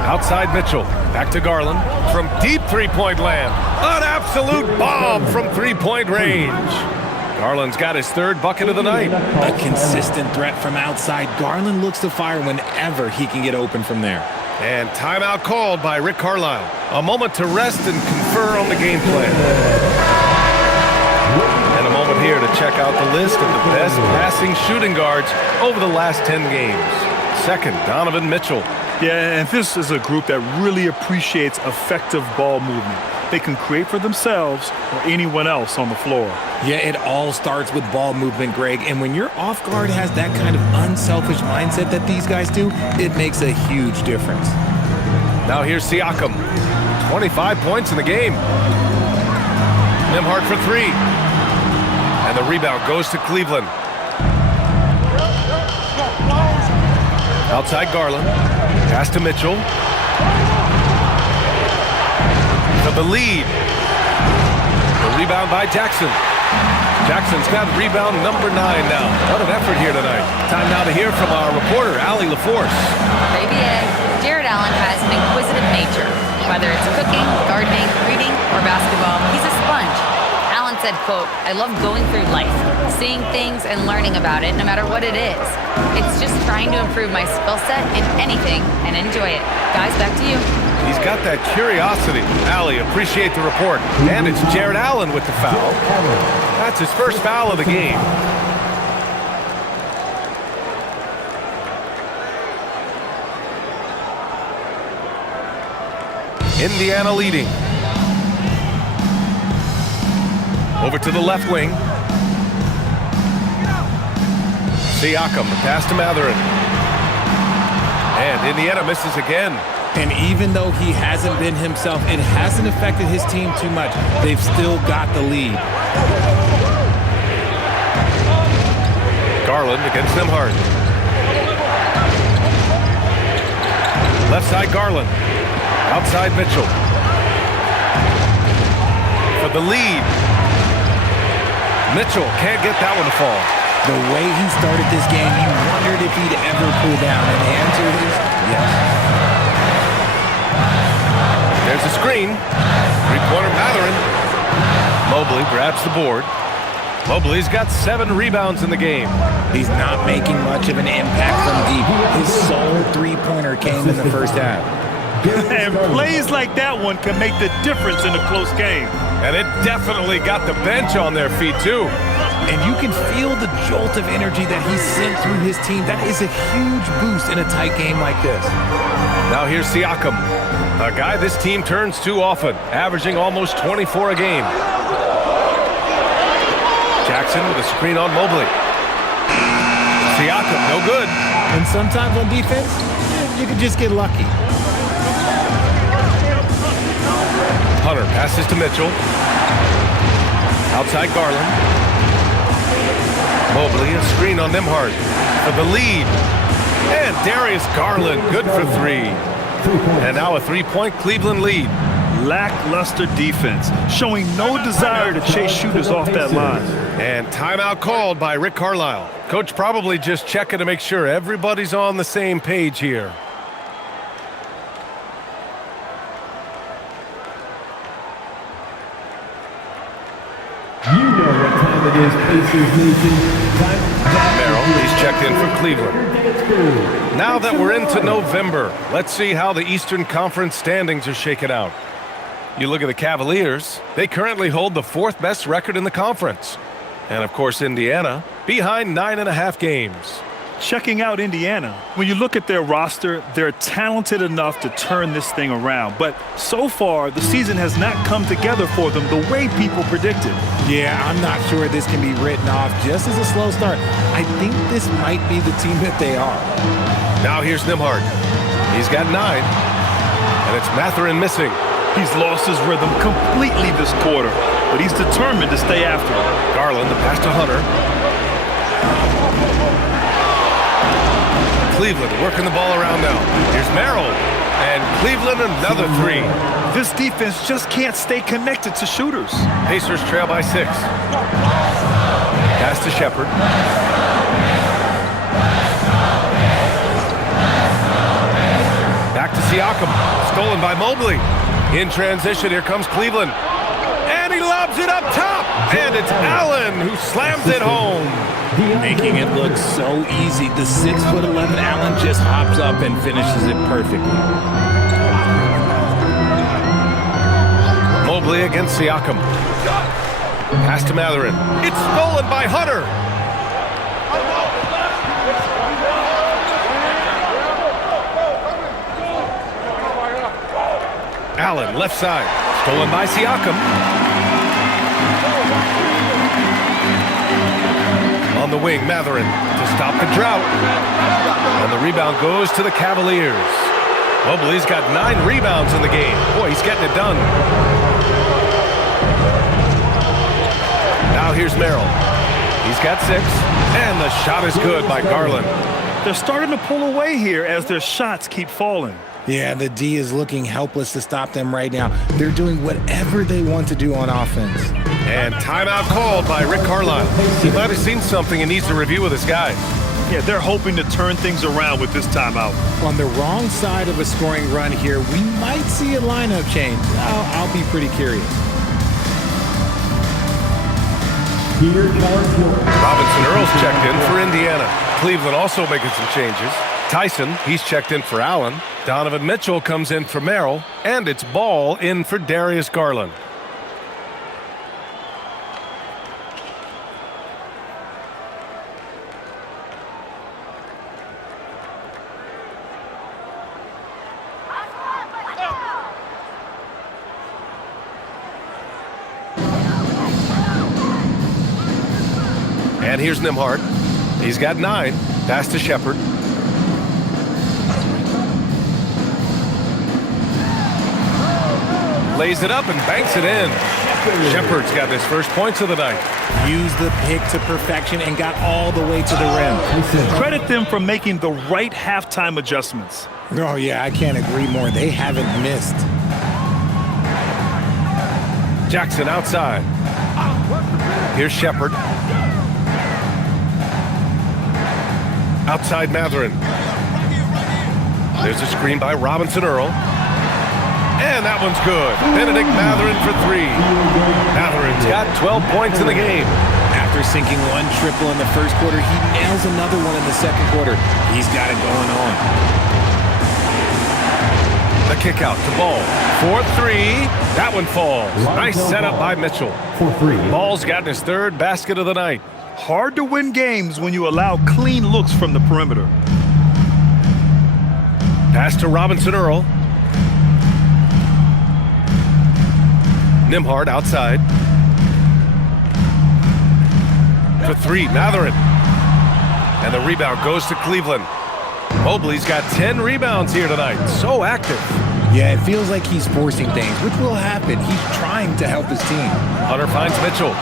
Outside Mitchell. Back to Garland. From deep three-point land. An absolute bomb from three-point range. Garland's got his 3rd bucket of the night. A consistent threat from outside. Garland looks to fire whenever he can get open from there. And timeout called by Rick Carlisle. A moment to rest and confer on the game plan. And a moment here to check out the list of the best passing shooting guards over the last 10 games. Second, Donovan Mitchell. Yeah, and this is a group that really appreciates effective ball movement. They can create for themselves or anyone else on the floor. Yeah, it all starts with ball movement, Greg. And when your off guard has that kind of unselfish mindset that these guys do, it makes a huge difference. Now here's Siakam. 25 points in the game. Nembhard for 3. And the rebound goes to Cleveland. Outside Garland. Pass to Mitchell. The lead. The rebound by Jackson. Jackson's got rebound number 9 now. What an effort here tonight. Time now to hear from our reporter, Allie LaForce. Jared Allen has an inquisitive nature. Whether it's cooking, gardening, reading, or basketball, he's a sponge. Allen said, quote, "I love going through life, seeing things and learning about it no matter what it is. It's just trying to improve my skill set in anything and enjoy it." Guys, back to you. He's got that curiosity. Allie, appreciate the report. And it's Jared Allen with the foul. That's his first foul of the game. Indiana leading. Over to the left wing. Siakam, the pass to Mathurin. And Indiana misses again. And even though he hasn't been himself, it hasn't affected his team too much. They've still got the lead. Garland against Nembhard. Left side Garland. Outside Mitchell. For the lead. Mitchell can't get that one to fall. The way he started this game, you wondered if he'd ever pull down. And the answer is yes. There's a screen. Three-pointer Matherin. Mobley grabs the board. Mobley's got 7 rebounds in the game. He's not making much of an impact from deep. His sole three-pointer came in the first half. And plays like that one can make the difference in a close game. And it definitely got the bench on their feet, too. And you can feel the jolt of energy that he sent through his team. That is a huge boost in a tight game like this. Now here's Siakam, a guy this team turns to often, averaging almost 24 a game. Jackson with a screen on Mobley. Siakam, no good. And sometimes on defense, you can just get lucky. Hunter passes to Mitchell. Outside Garland. Mobley, a screen on Nembhard for the lead. And Darius Garland, good for 3. And now a 3-point Cleveland lead. Lackluster defense, showing no desire to chase shooters off that line. And timeout called by Rick Carlisle. Coach probably just checking to make sure everybody's on the same page here. You know what time it is, Pacers Nation. Merrill, he's checked in for Cleveland. Now that we're into November, let's see how the Eastern Conference standings are shaken out. You look at the Cavaliers, they currently hold the 4th best record in the conference. And of course, Indiana, behind 9.5 games. Checking out Indiana, when you look at their roster, they're talented enough to turn this thing around. But so far, the season has not come together for them the way people predicted. Yeah, I'm not sure this can be written off just as a slow start. I think this might be the team that they are. Now here's Nembhard. He's got 9. And it's Matherin missing. He's lost his rhythm completely this quarter, but he's determined to stay after it. Garland, the pass to Hunter. Cleveland working the ball around now. Here's Merrill. And Cleveland another 3. This defense just can't stay connected to shooters. Pacers trail by 6. Pass to Shepherd. Back to Siakam. Stolen by Mobley. In transition, here comes Cleveland. And he lobs it up top. And it's Allen who slams it home. Making it look so easy. The 6'11" Allen just hops up and finishes it perfectly. Mobley against Siakam. Pass to Matherin. It's stolen by Hunter. Allen, left side. Stolen by Siakam. On the wing, Matherin to stop the drought. And the rebound goes to the Cavaliers. Mobley's got 9 rebounds in the game. Boy, he's getting it done. Now here's Merrill. He's got 6. And the shot is good by Garland. They're starting to pull away here as their shots keep falling. Yeah, the D is looking helpless to stop them right now. They're doing whatever they want to do on offense. And timeout called by Rick Carlisle. He might have seen something and needs to review with his guys. Yeah, they're hoping to turn things around with this timeout. On the wrong side of a scoring run here, we might see a lineup change. I'll be pretty curious. Robinson Earl's checked in for Indiana. Cleveland also making some changes. Tyson, he's checked in for Allen. Donovan Mitchell comes in for Merrill. And it's Ball in for Darius Garland. And here's Nembhard. He's got 9. Pass to Shepherd. lays it up and banks it in. Shepard's got his first points of the night. Used the pick to perfection and got all the way to the rim. Credit them for making the right halftime adjustments. Oh, yeah, I can't agree more. They haven't missed. Jackson outside. Here's Shepard. Outside Matherin. There's a screen by Robinson Earl. And that one's good. Benedict Matherin for three. Matherin's got 12 points in the game. After sinking one triple in the first quarter, he nails another one in the second quarter. He's got it going on. The kick out to Ball. 4-3. That one falls. Nice setup by Mitchell. Ball's gotten his third basket of the night. Hard to win games when you allow clean looks from the perimeter. Pass to Robinson Earl. Nembhard outside. For three, Matherin. And the rebound goes to Cleveland. Mobley's got 10 rebounds here tonight. So active. Yeah, it feels like he's forcing things, which will happen. He's trying to help his team. Hunter finds Mitchell.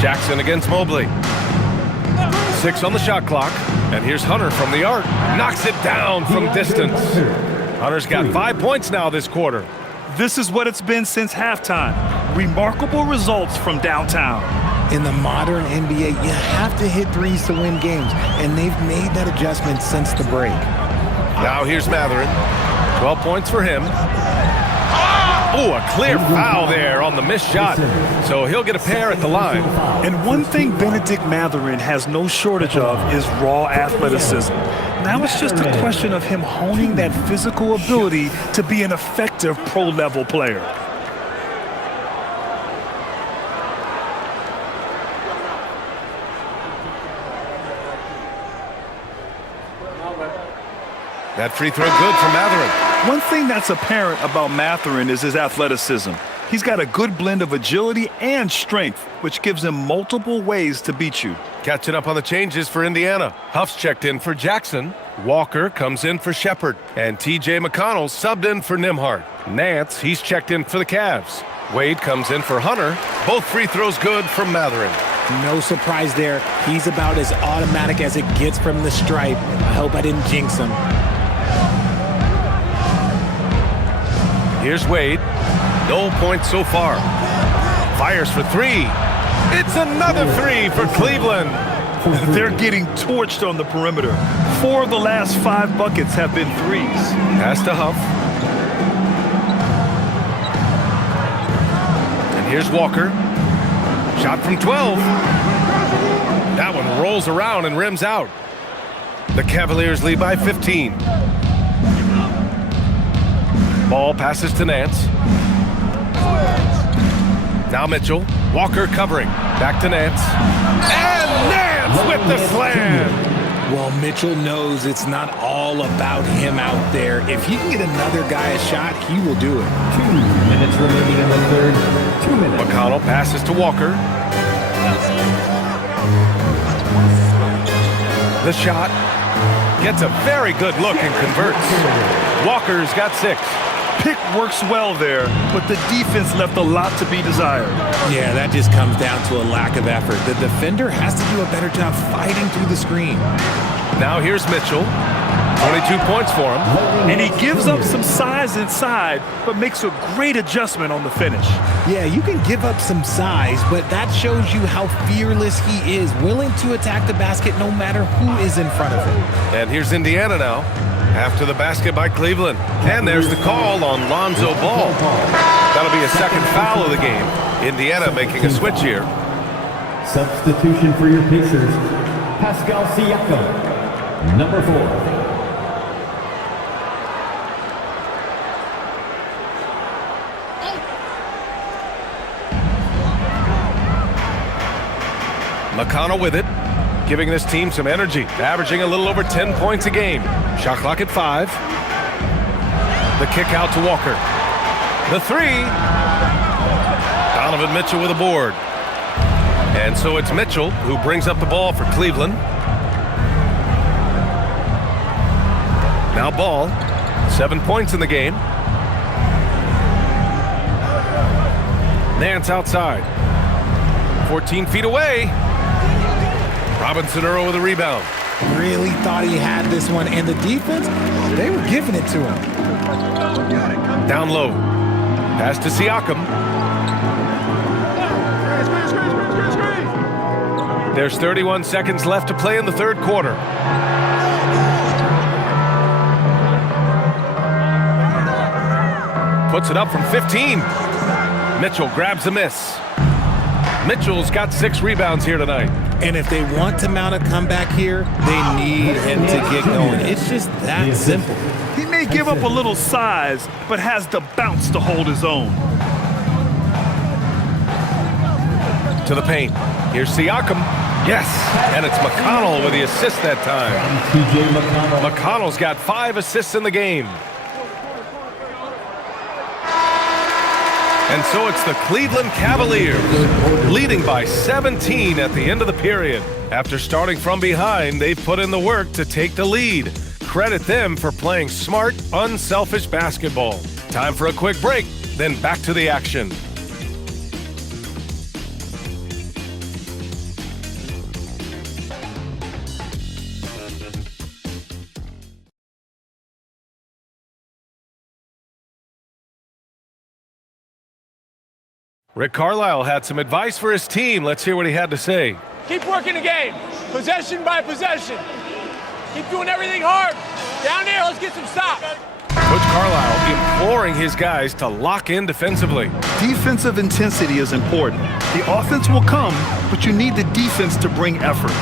Jackson against Mobley. 6 on the shot clock. And here's Hunter from the arc. Knocks it down from distance. Hunter's got 5 points now this quarter. This is what it's been since halftime. Remarkable results from downtown. In the modern NBA, you have to hit threes to win games, and they've made that adjustment since the break. Now here's Matherin. 12 points for him. Oh, a clear foul there on the missed shot. So he'll get a pair at the line. And one thing Benedict Matherin has no shortage of is raw athleticism. Now it's just a question of him honing that physical ability to be an effective pro-level player. That free throw good for Matherin. One thing that's apparent about Matherin is his athleticism. He's got a good blend of agility and strength, which gives him multiple ways to beat you. Catching up on the changes for Indiana. Huff's checked in for Jackson. Walker comes in for Shepard. And T.J. McConnell subbed in for Nembhard. Nance, he's checked in for the Cavs. Wade comes in for Hunter. Both free throws good from Matherin. No surprise there. He's about as automatic as it gets from the stripe. I hope I didn't jinx him. Here's Wade. No points so far. Fires for three. It's another three for Cleveland. They're getting torched on the perimeter. 4 of the last 5 buckets have been threes. Pass to Huff. And here's Walker. Shot from 12. That one rolls around and rims out. The Cavaliers lead by 15. Ball passes to Nance. Now Mitchell. Walker covering. Back to Nance. And Nance with the slam. Well, Mitchell knows it's not all about him out there. If he can get another guy a shot, he will do it. 2 minutes remaining in the third. 2 minutes. McConnell passes to Walker. The shot. Gets a very good look and converts. Walker's got 6. Pick works well there, but the defense left a lot to be desired. Yeah, that just comes down to a lack of effort. The defender has to do a better job fighting through the screen. Now here's Mitchell. 22 points for him. And he gives up some size inside, but makes a great adjustment on the finish. Yeah, you can give up some size, but that shows you how fearless he is, willing to attack the basket no matter who is in front of him. And here's Indiana now. After the basket by Cleveland. And there's the call on Lonzo Ball. That'll be a second foul of the game. Indiana making a switch here. Substitution for your Pacers. Pascal Siakam, number 4. McConnell with it, giving this team some energy, averaging a little over 10 points a game. Shot clock at 5. The kick out to Walker. The 3. Donovan Mitchell with a board. And so it's Mitchell who brings up the ball for Cleveland. Now Ball 7 points in the game. Nance outside. 14 feet away. Robinson Earl with a rebound. Really thought he had this one, and the defense, they were giving it to him. Down low. Pass to Siakam. There's 31 seconds left to play in the third quarter. Puts it up from 15. Mitchell grabs a miss. Mitchell's got 6 rebounds here tonight. And if they want to mount a comeback here, they need him to get going. It's just that simple. He may give up a little size, but has the bounce to hold his own. To the paint. Here's Siakam. Yes, and it's McConnell with the assist that time. McConnell's got 5 assists in the game. And so it's the Cleveland Cavaliers leading by 17 at the end of the period. After starting from behind, they've put in the work to take the lead. Credit them for playing smart, unselfish basketball. Time for a quick break, then back to the action. Rick Carlisle had some advice for his team. Let's hear what he had to say. Keep working the game, possession by possession. Keep doing everything hard. Down there, let's get some stops. Coach Carlisle imploring his guys to lock in defensively. Defensive intensity is important. The offense will come, but you need the defense to bring effort.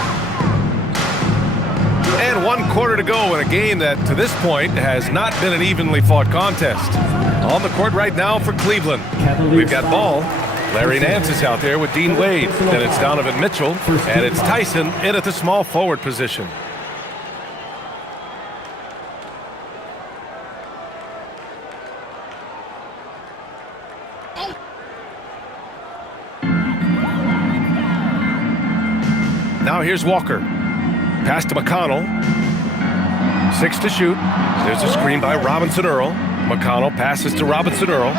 And 1 quarter to go in a game that, to this point, has not been an evenly fought contest. On the court right now for Cleveland. We've got ball. Larry Nance is out there with Dean Wade. Then it's Donovan Mitchell, and it's Tyson in at the small forward position. Now here's Walker. Pass to McConnell. 6 to shoot. There's a screen by Robinson Earl. McConnell passes to Robinson Earl.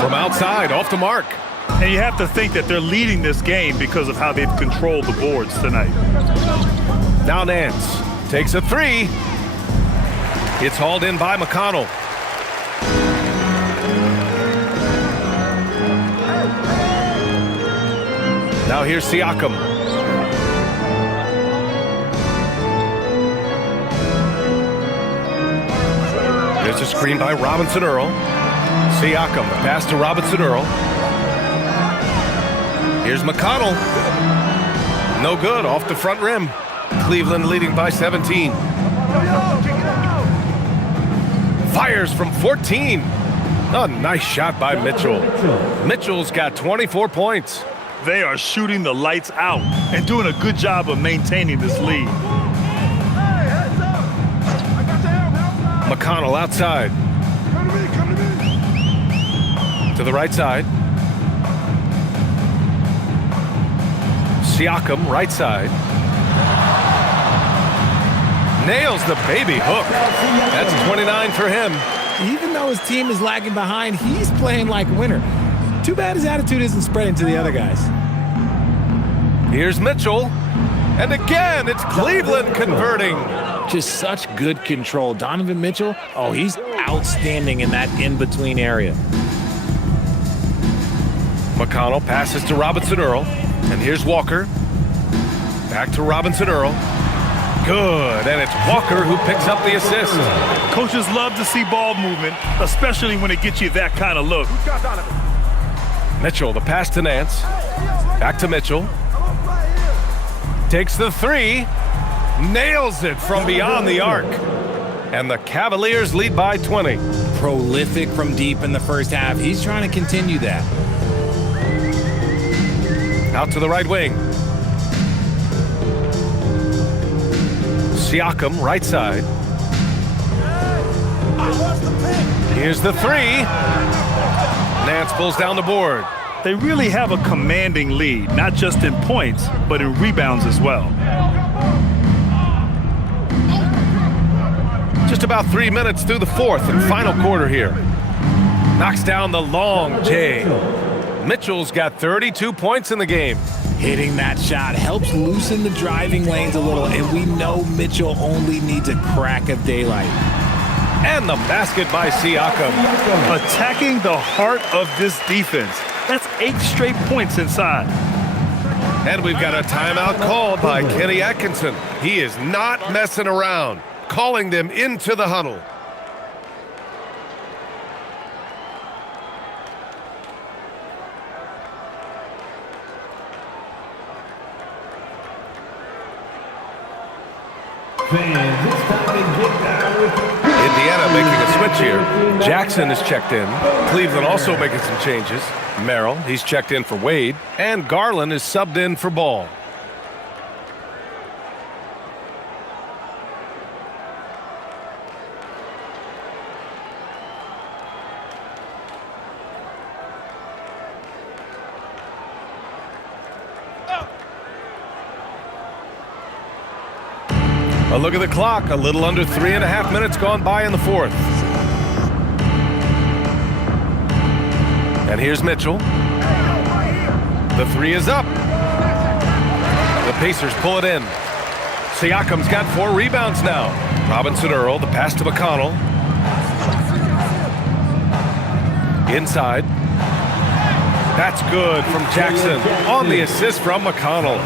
From outside, off the mark. And you have to think that they're leading this game because of how they've controlled the boards tonight. Now Nance takes a 3. It's hauled in by McConnell. Now here's Siakam. There's a screen by Robinson Earl. Siakam, pass to Robinson Earl. Here's McConnell. No good, off the front rim. Cleveland leading by 17. Fires from 14. A nice shot by Mitchell. Mitchell's got 24 points. They are shooting the lights out and doing a good job of maintaining this lead. McConnell outside. To the right side. Siakam, right side. Nails the baby hook. That's 29 for him. Even though his team is lagging behind, he's playing like a winner. Too bad his attitude isn't spreading to the other guys. Here's Mitchell. And again, it's Cleveland converting. Just such good control. Donovan Mitchell, oh, he's outstanding in that in-between area. McConnell passes to Robinson Earl. And here's Walker. Back to Robinson Earl. Good, and it's Walker who picks up the assist. Coaches love to see ball movement, especially when it gets you that kind of look. Mitchell, the pass to Nance. Back to Mitchell. Takes the 3. Nails it from beyond the arc. And the Cavaliers lead by 20. Prolific from deep in the first half. He's trying to continue that. Out to the right wing. Siakam, right side. Here's the 3. Nance pulls down the board. They really have a commanding lead, not just in points, but in rebounds as well. Just about 3 minutes through the fourth and final quarter here. Knocks down the long J. Mitchell's got 32 points in the game. Hitting that shot helps loosen the driving lanes a little, and we know Mitchell only needs a crack of daylight. And the basket by Siakam. Attacking the heart of this defense. That's 8 straight points inside. And we've got a timeout called by Kenny Atkinson. He is not messing around, calling them into the huddle. Fans, it's time to get down with Indiana making a switch here. Jackson is checked in. Cleveland also making some changes. Merrill, he's checked in for Wade. And Garland is subbed in for Ball. A look at the clock. A little under 3.5 minutes gone by in the fourth. And here's Mitchell. The three is up. The Pacers pull it in. Siakam's got 4 rebounds now. Robinson Earl, the pass to McConnell. Inside. That's good from Jackson on the assist from McConnell.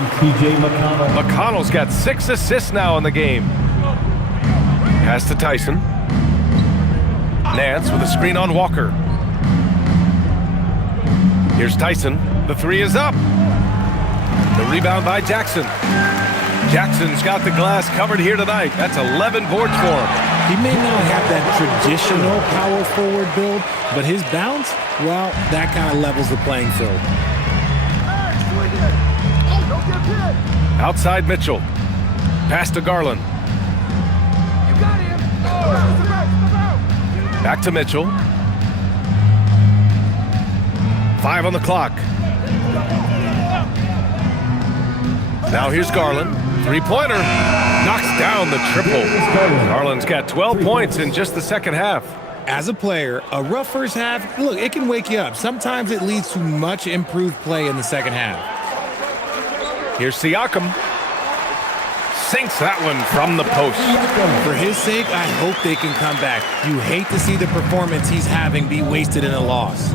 McConnell's got 6 assists now in the game. Pass to Tyson. Nance with a screen on Walker. Here's Tyson. The three is up. The rebound by Jackson. Jackson's got the glass covered here tonight. That's 11 boards for him. He may not have that traditional power forward build, but his bounce, well, that kind of levels the playing field. Outside Mitchell. Pass to Garland. Back to Mitchell. 5 on the clock. Now here's Garland. Three-pointer. Knocks down the triple. Garland's got 12 points in just the second half. As a player, a rough first half, look, it can wake you up. Sometimes it leads to much improved play in the second half. Here's Siakam. Sinks that one from the post. For his sake, I hope they can come back. You hate to see the performance he's having be wasted in a loss.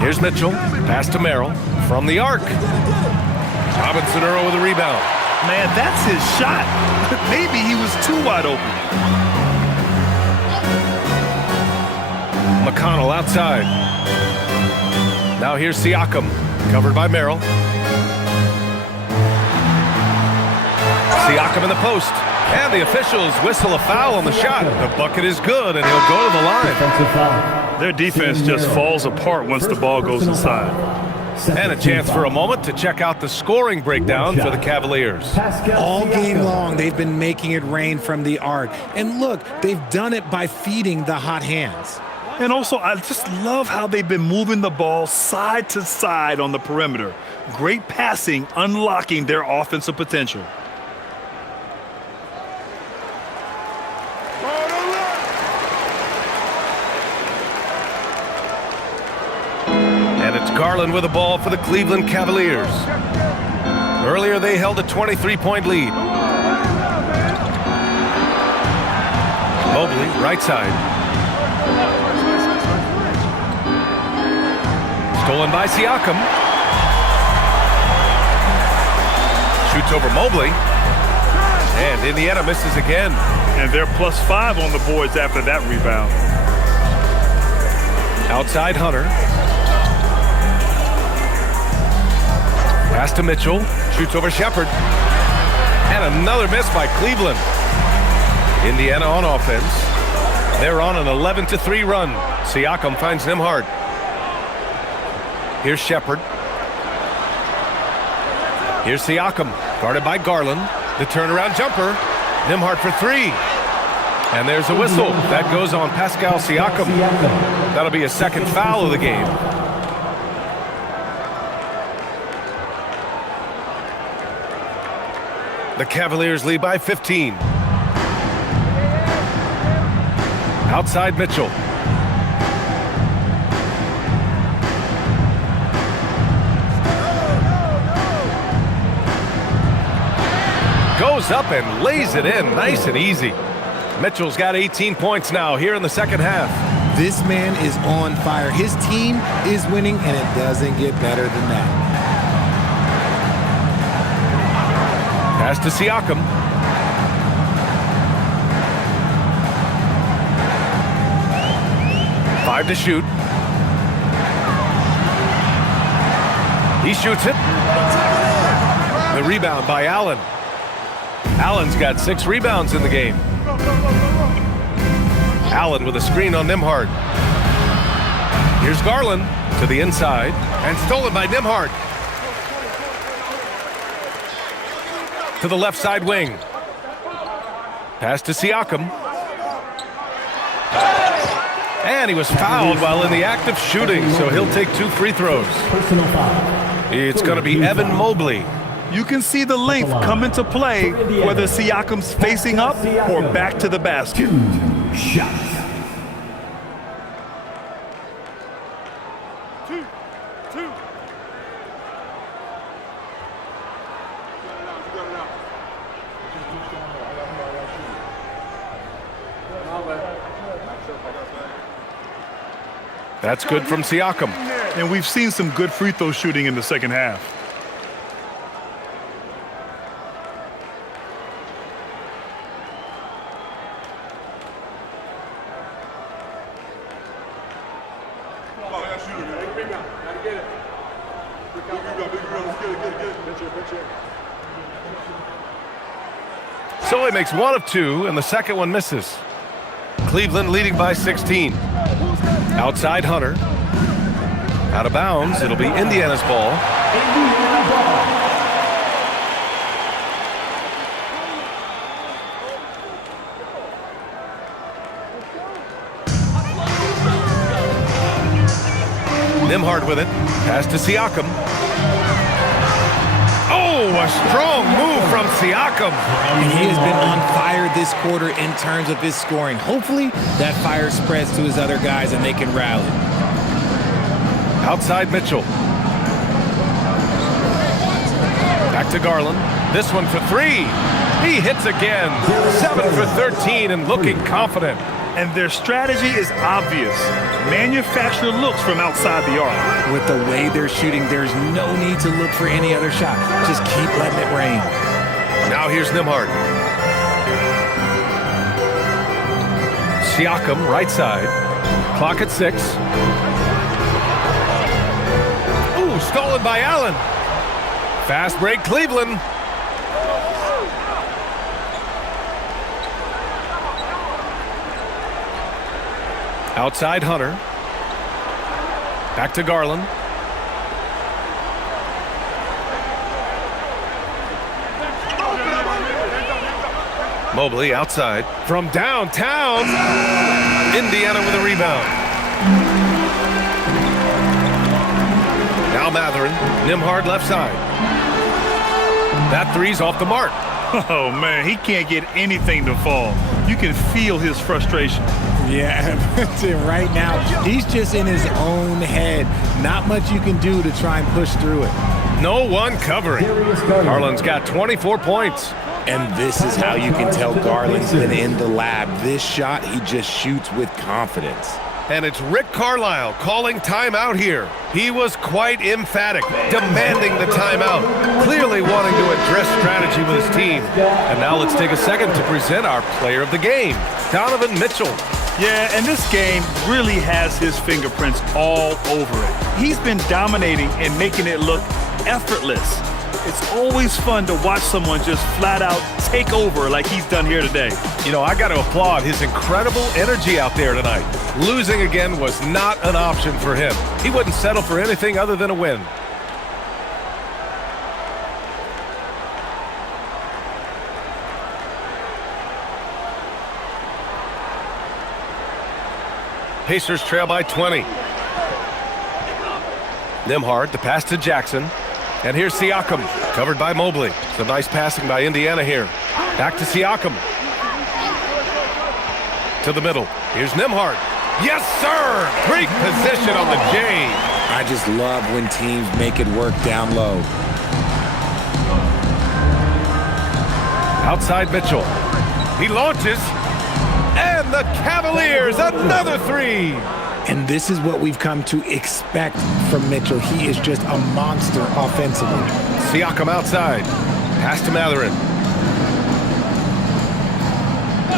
Here's Mitchell. Pass to Merrill. From the arc. Robinson Earl with a rebound. Man, that's his shot. Maybe he was too wide open. McConnell outside. Now here's Siakam. Covered by Merrill. Siakam in the post. And the officials whistle a foul on the shot. The bucket is good, and he'll go to the line. Their defense just falls apart once the ball goes inside. And a chance for a moment to check out the scoring breakdown for the Cavaliers. All game long, they've been making it rain from the arc. And look, they've done it by feeding the hot hands. And also, I just love how they've been moving the ball side to side on the perimeter. Great passing, unlocking their offensive potential. Garland with the ball for the Cleveland Cavaliers. Earlier, they held a 23-point lead. Mobley, right side. Stolen by Siakam. Shoots over Mobley. And Indiana misses again. And they're +5 on the boards after that rebound. Outside Hunter. Pass to Mitchell. Shoots over Shepherd. And another miss by Cleveland. Indiana on offense. They're on an 11-3 run. Siakam finds Nembhard. Here's Shepherd. Here's Siakam. Guarded by Garland. The turnaround jumper. Nembhard for 3. And there's a whistle. That goes on Pascal Siakam. That'll be a second foul of the game. The Cavaliers lead by 15. Outside Mitchell. Goes up and lays it in nice and easy. Mitchell's got 18 points now here in the second half. This man is on fire. His team is winning, and it doesn't get better than that. Pass to Siakam. Five to shoot. He shoots it. The rebound by Allen. Allen's got 6 rebounds in the game. Allen with a screen on Nembhard. Here's Garland to the inside and stolen by Nembhard. To the left side wing. Pass to Siakam. And he was fouled while in the act of shooting, so he'll take 2 free throws. It's going to be Evan Mobley. You can see the length come into play, whether Siakam's facing up or back to the basket. 2 shots. That's good from Siakam. And we've seen some good free throw shooting in the second half. So he makes 1 of 2, and the second one misses. Cleveland leading by 16. Outside Hunter. Out of bounds. It'll be Indiana's ball. Nembhard with it. Pass to Siakam. Oh, a strong move from Siakam. And he has been on fire this quarter in terms of his scoring. Hopefully, that fire spreads to his other guys and they can rally. Outside Mitchell. Back to Garland. This one for 3. He hits again. 7 for 13 and looking confident. And their strategy is obvious. Manufacture looks from outside the arc. With the way they're shooting, there's no need to look for any other shot. Just keep letting it rain. Now here's Nembhard. Siakam, right side. Clock at 6. Ooh, stolen by Allen. Fast break, Cleveland. Outside Hunter. Back to Garland. Mobley outside. From downtown. Indiana with a rebound. Now Matherin. Nembhard left side. That 3's off the mark. Oh, man, he can't get anything to fall. You can feel his frustration. Yeah, right now, he's just in his own head. Not much you can do to try and push through it. No one covering. Garland's got 24 points. And this is how you can tell Garland's been in the lab. This shot, he just shoots with confidence. And it's Rick Carlisle calling timeout here. He was quite emphatic, demanding the timeout, clearly wanting to address strategy with his team. And now let's take a second to present our player of the game, Donovan Mitchell. Yeah, and this game really has his fingerprints all over it. He's been dominating and making it look effortless. It's always fun to watch someone just flat out take over like he's done here today. You know, I got to applaud his incredible energy out there tonight. Losing again was not an option for him. He wouldn't settle for anything other than a win. Pacers trail by 20. Nembhard, the pass to Jackson. And here's Siakam, covered by Mobley. Some nice passing by Indiana here. Back to Siakam. To the middle. Here's Nembhard. Yes, sir! Great position on the J. I just love when teams make it work down low. Outside Mitchell. He launches. And the Cavaliers, another three. And this is what we've come to expect from Mitchell. He is just a monster offensively. Siakam outside. Pass to Matherin.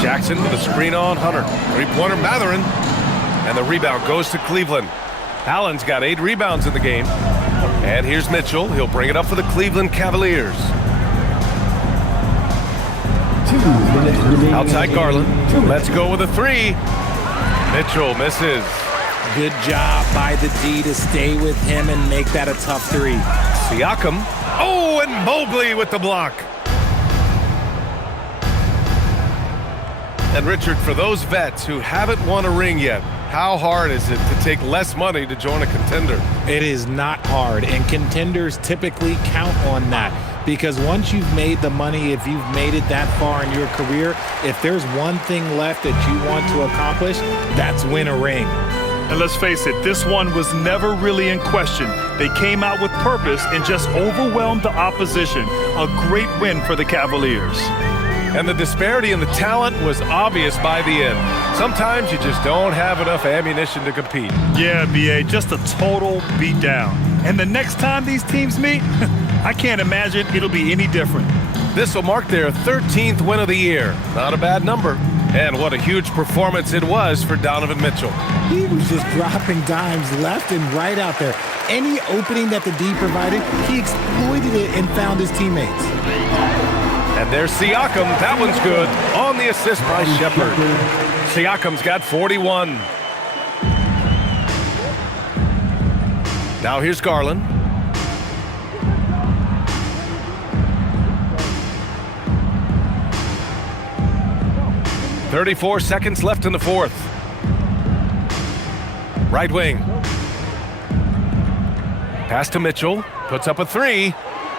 Jackson with a screen on Hunter. Three-pointer Matherin. And the rebound goes to Cleveland. Allen's got 8 rebounds in the game. And here's Mitchell. He'll bring it up for the Cleveland Cavaliers. Outside Garland. Let's go with a three. Mitchell misses. Good job by the D to stay with him and make that a tough three. Siakam. Oh, and Mobley with the block. And Richard, for those vets who haven't won a ring yet, how hard is it to take less money to join a contender? It is not hard, and contenders typically count on that. Because once you've made the money, if you've made it that far in your career, if there's one thing left that you want to accomplish, that's win a ring. And let's face it, this one was never really in question. They came out with purpose and just overwhelmed the opposition. A great win for the Cavaliers. And the disparity in the talent was obvious by the end. Sometimes you just don't have enough ammunition to compete. Yeah, B.A., just a total beatdown. And the next time these teams meet, I can't imagine it'll be any different. This will mark their 13th win of the year. Not a bad number. And what a huge performance it was for Donovan Mitchell. He was just dropping dimes left and right out there. Any opening that the D provided, he exploited it and found his teammates. And there's Siakam. That one's good. On the assist by Shepard. Siakam's got 41. Now here's Garland. "34 seconds left in the fourth. Right wing. Pass to Mitchell. Puts up a three.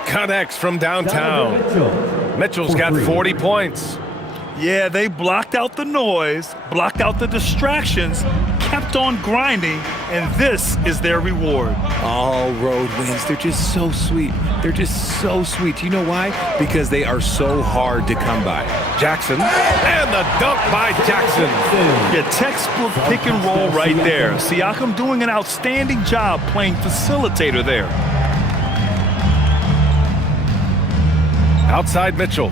Connects from downtown. Mitchell's got 40 points. Yeah, they blocked out the noise, blocked out the distractions, kept on grinding, and this is their reward. All road wins, they're just so sweet. They're just so sweet. You know why? Because they are so hard to come by. Jackson, and the dunk by Jackson. Yeah, textbook pick and roll right there. Siakam doing an outstanding job playing facilitator there. Outside Mitchell.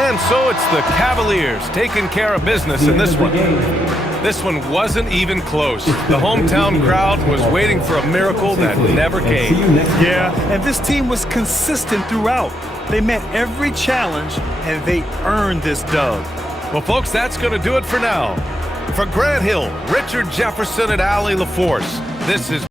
And so it's the Cavaliers taking care of business in this one. This one wasn't even close. The hometown crowd was waiting for a miracle that never came. Yeah, and this team was consistent throughout. They met every challenge, and they earned this dub. Well, folks, that's going to do it for now. For Grant Hill, Richard Jefferson, and Allie LaForce, this has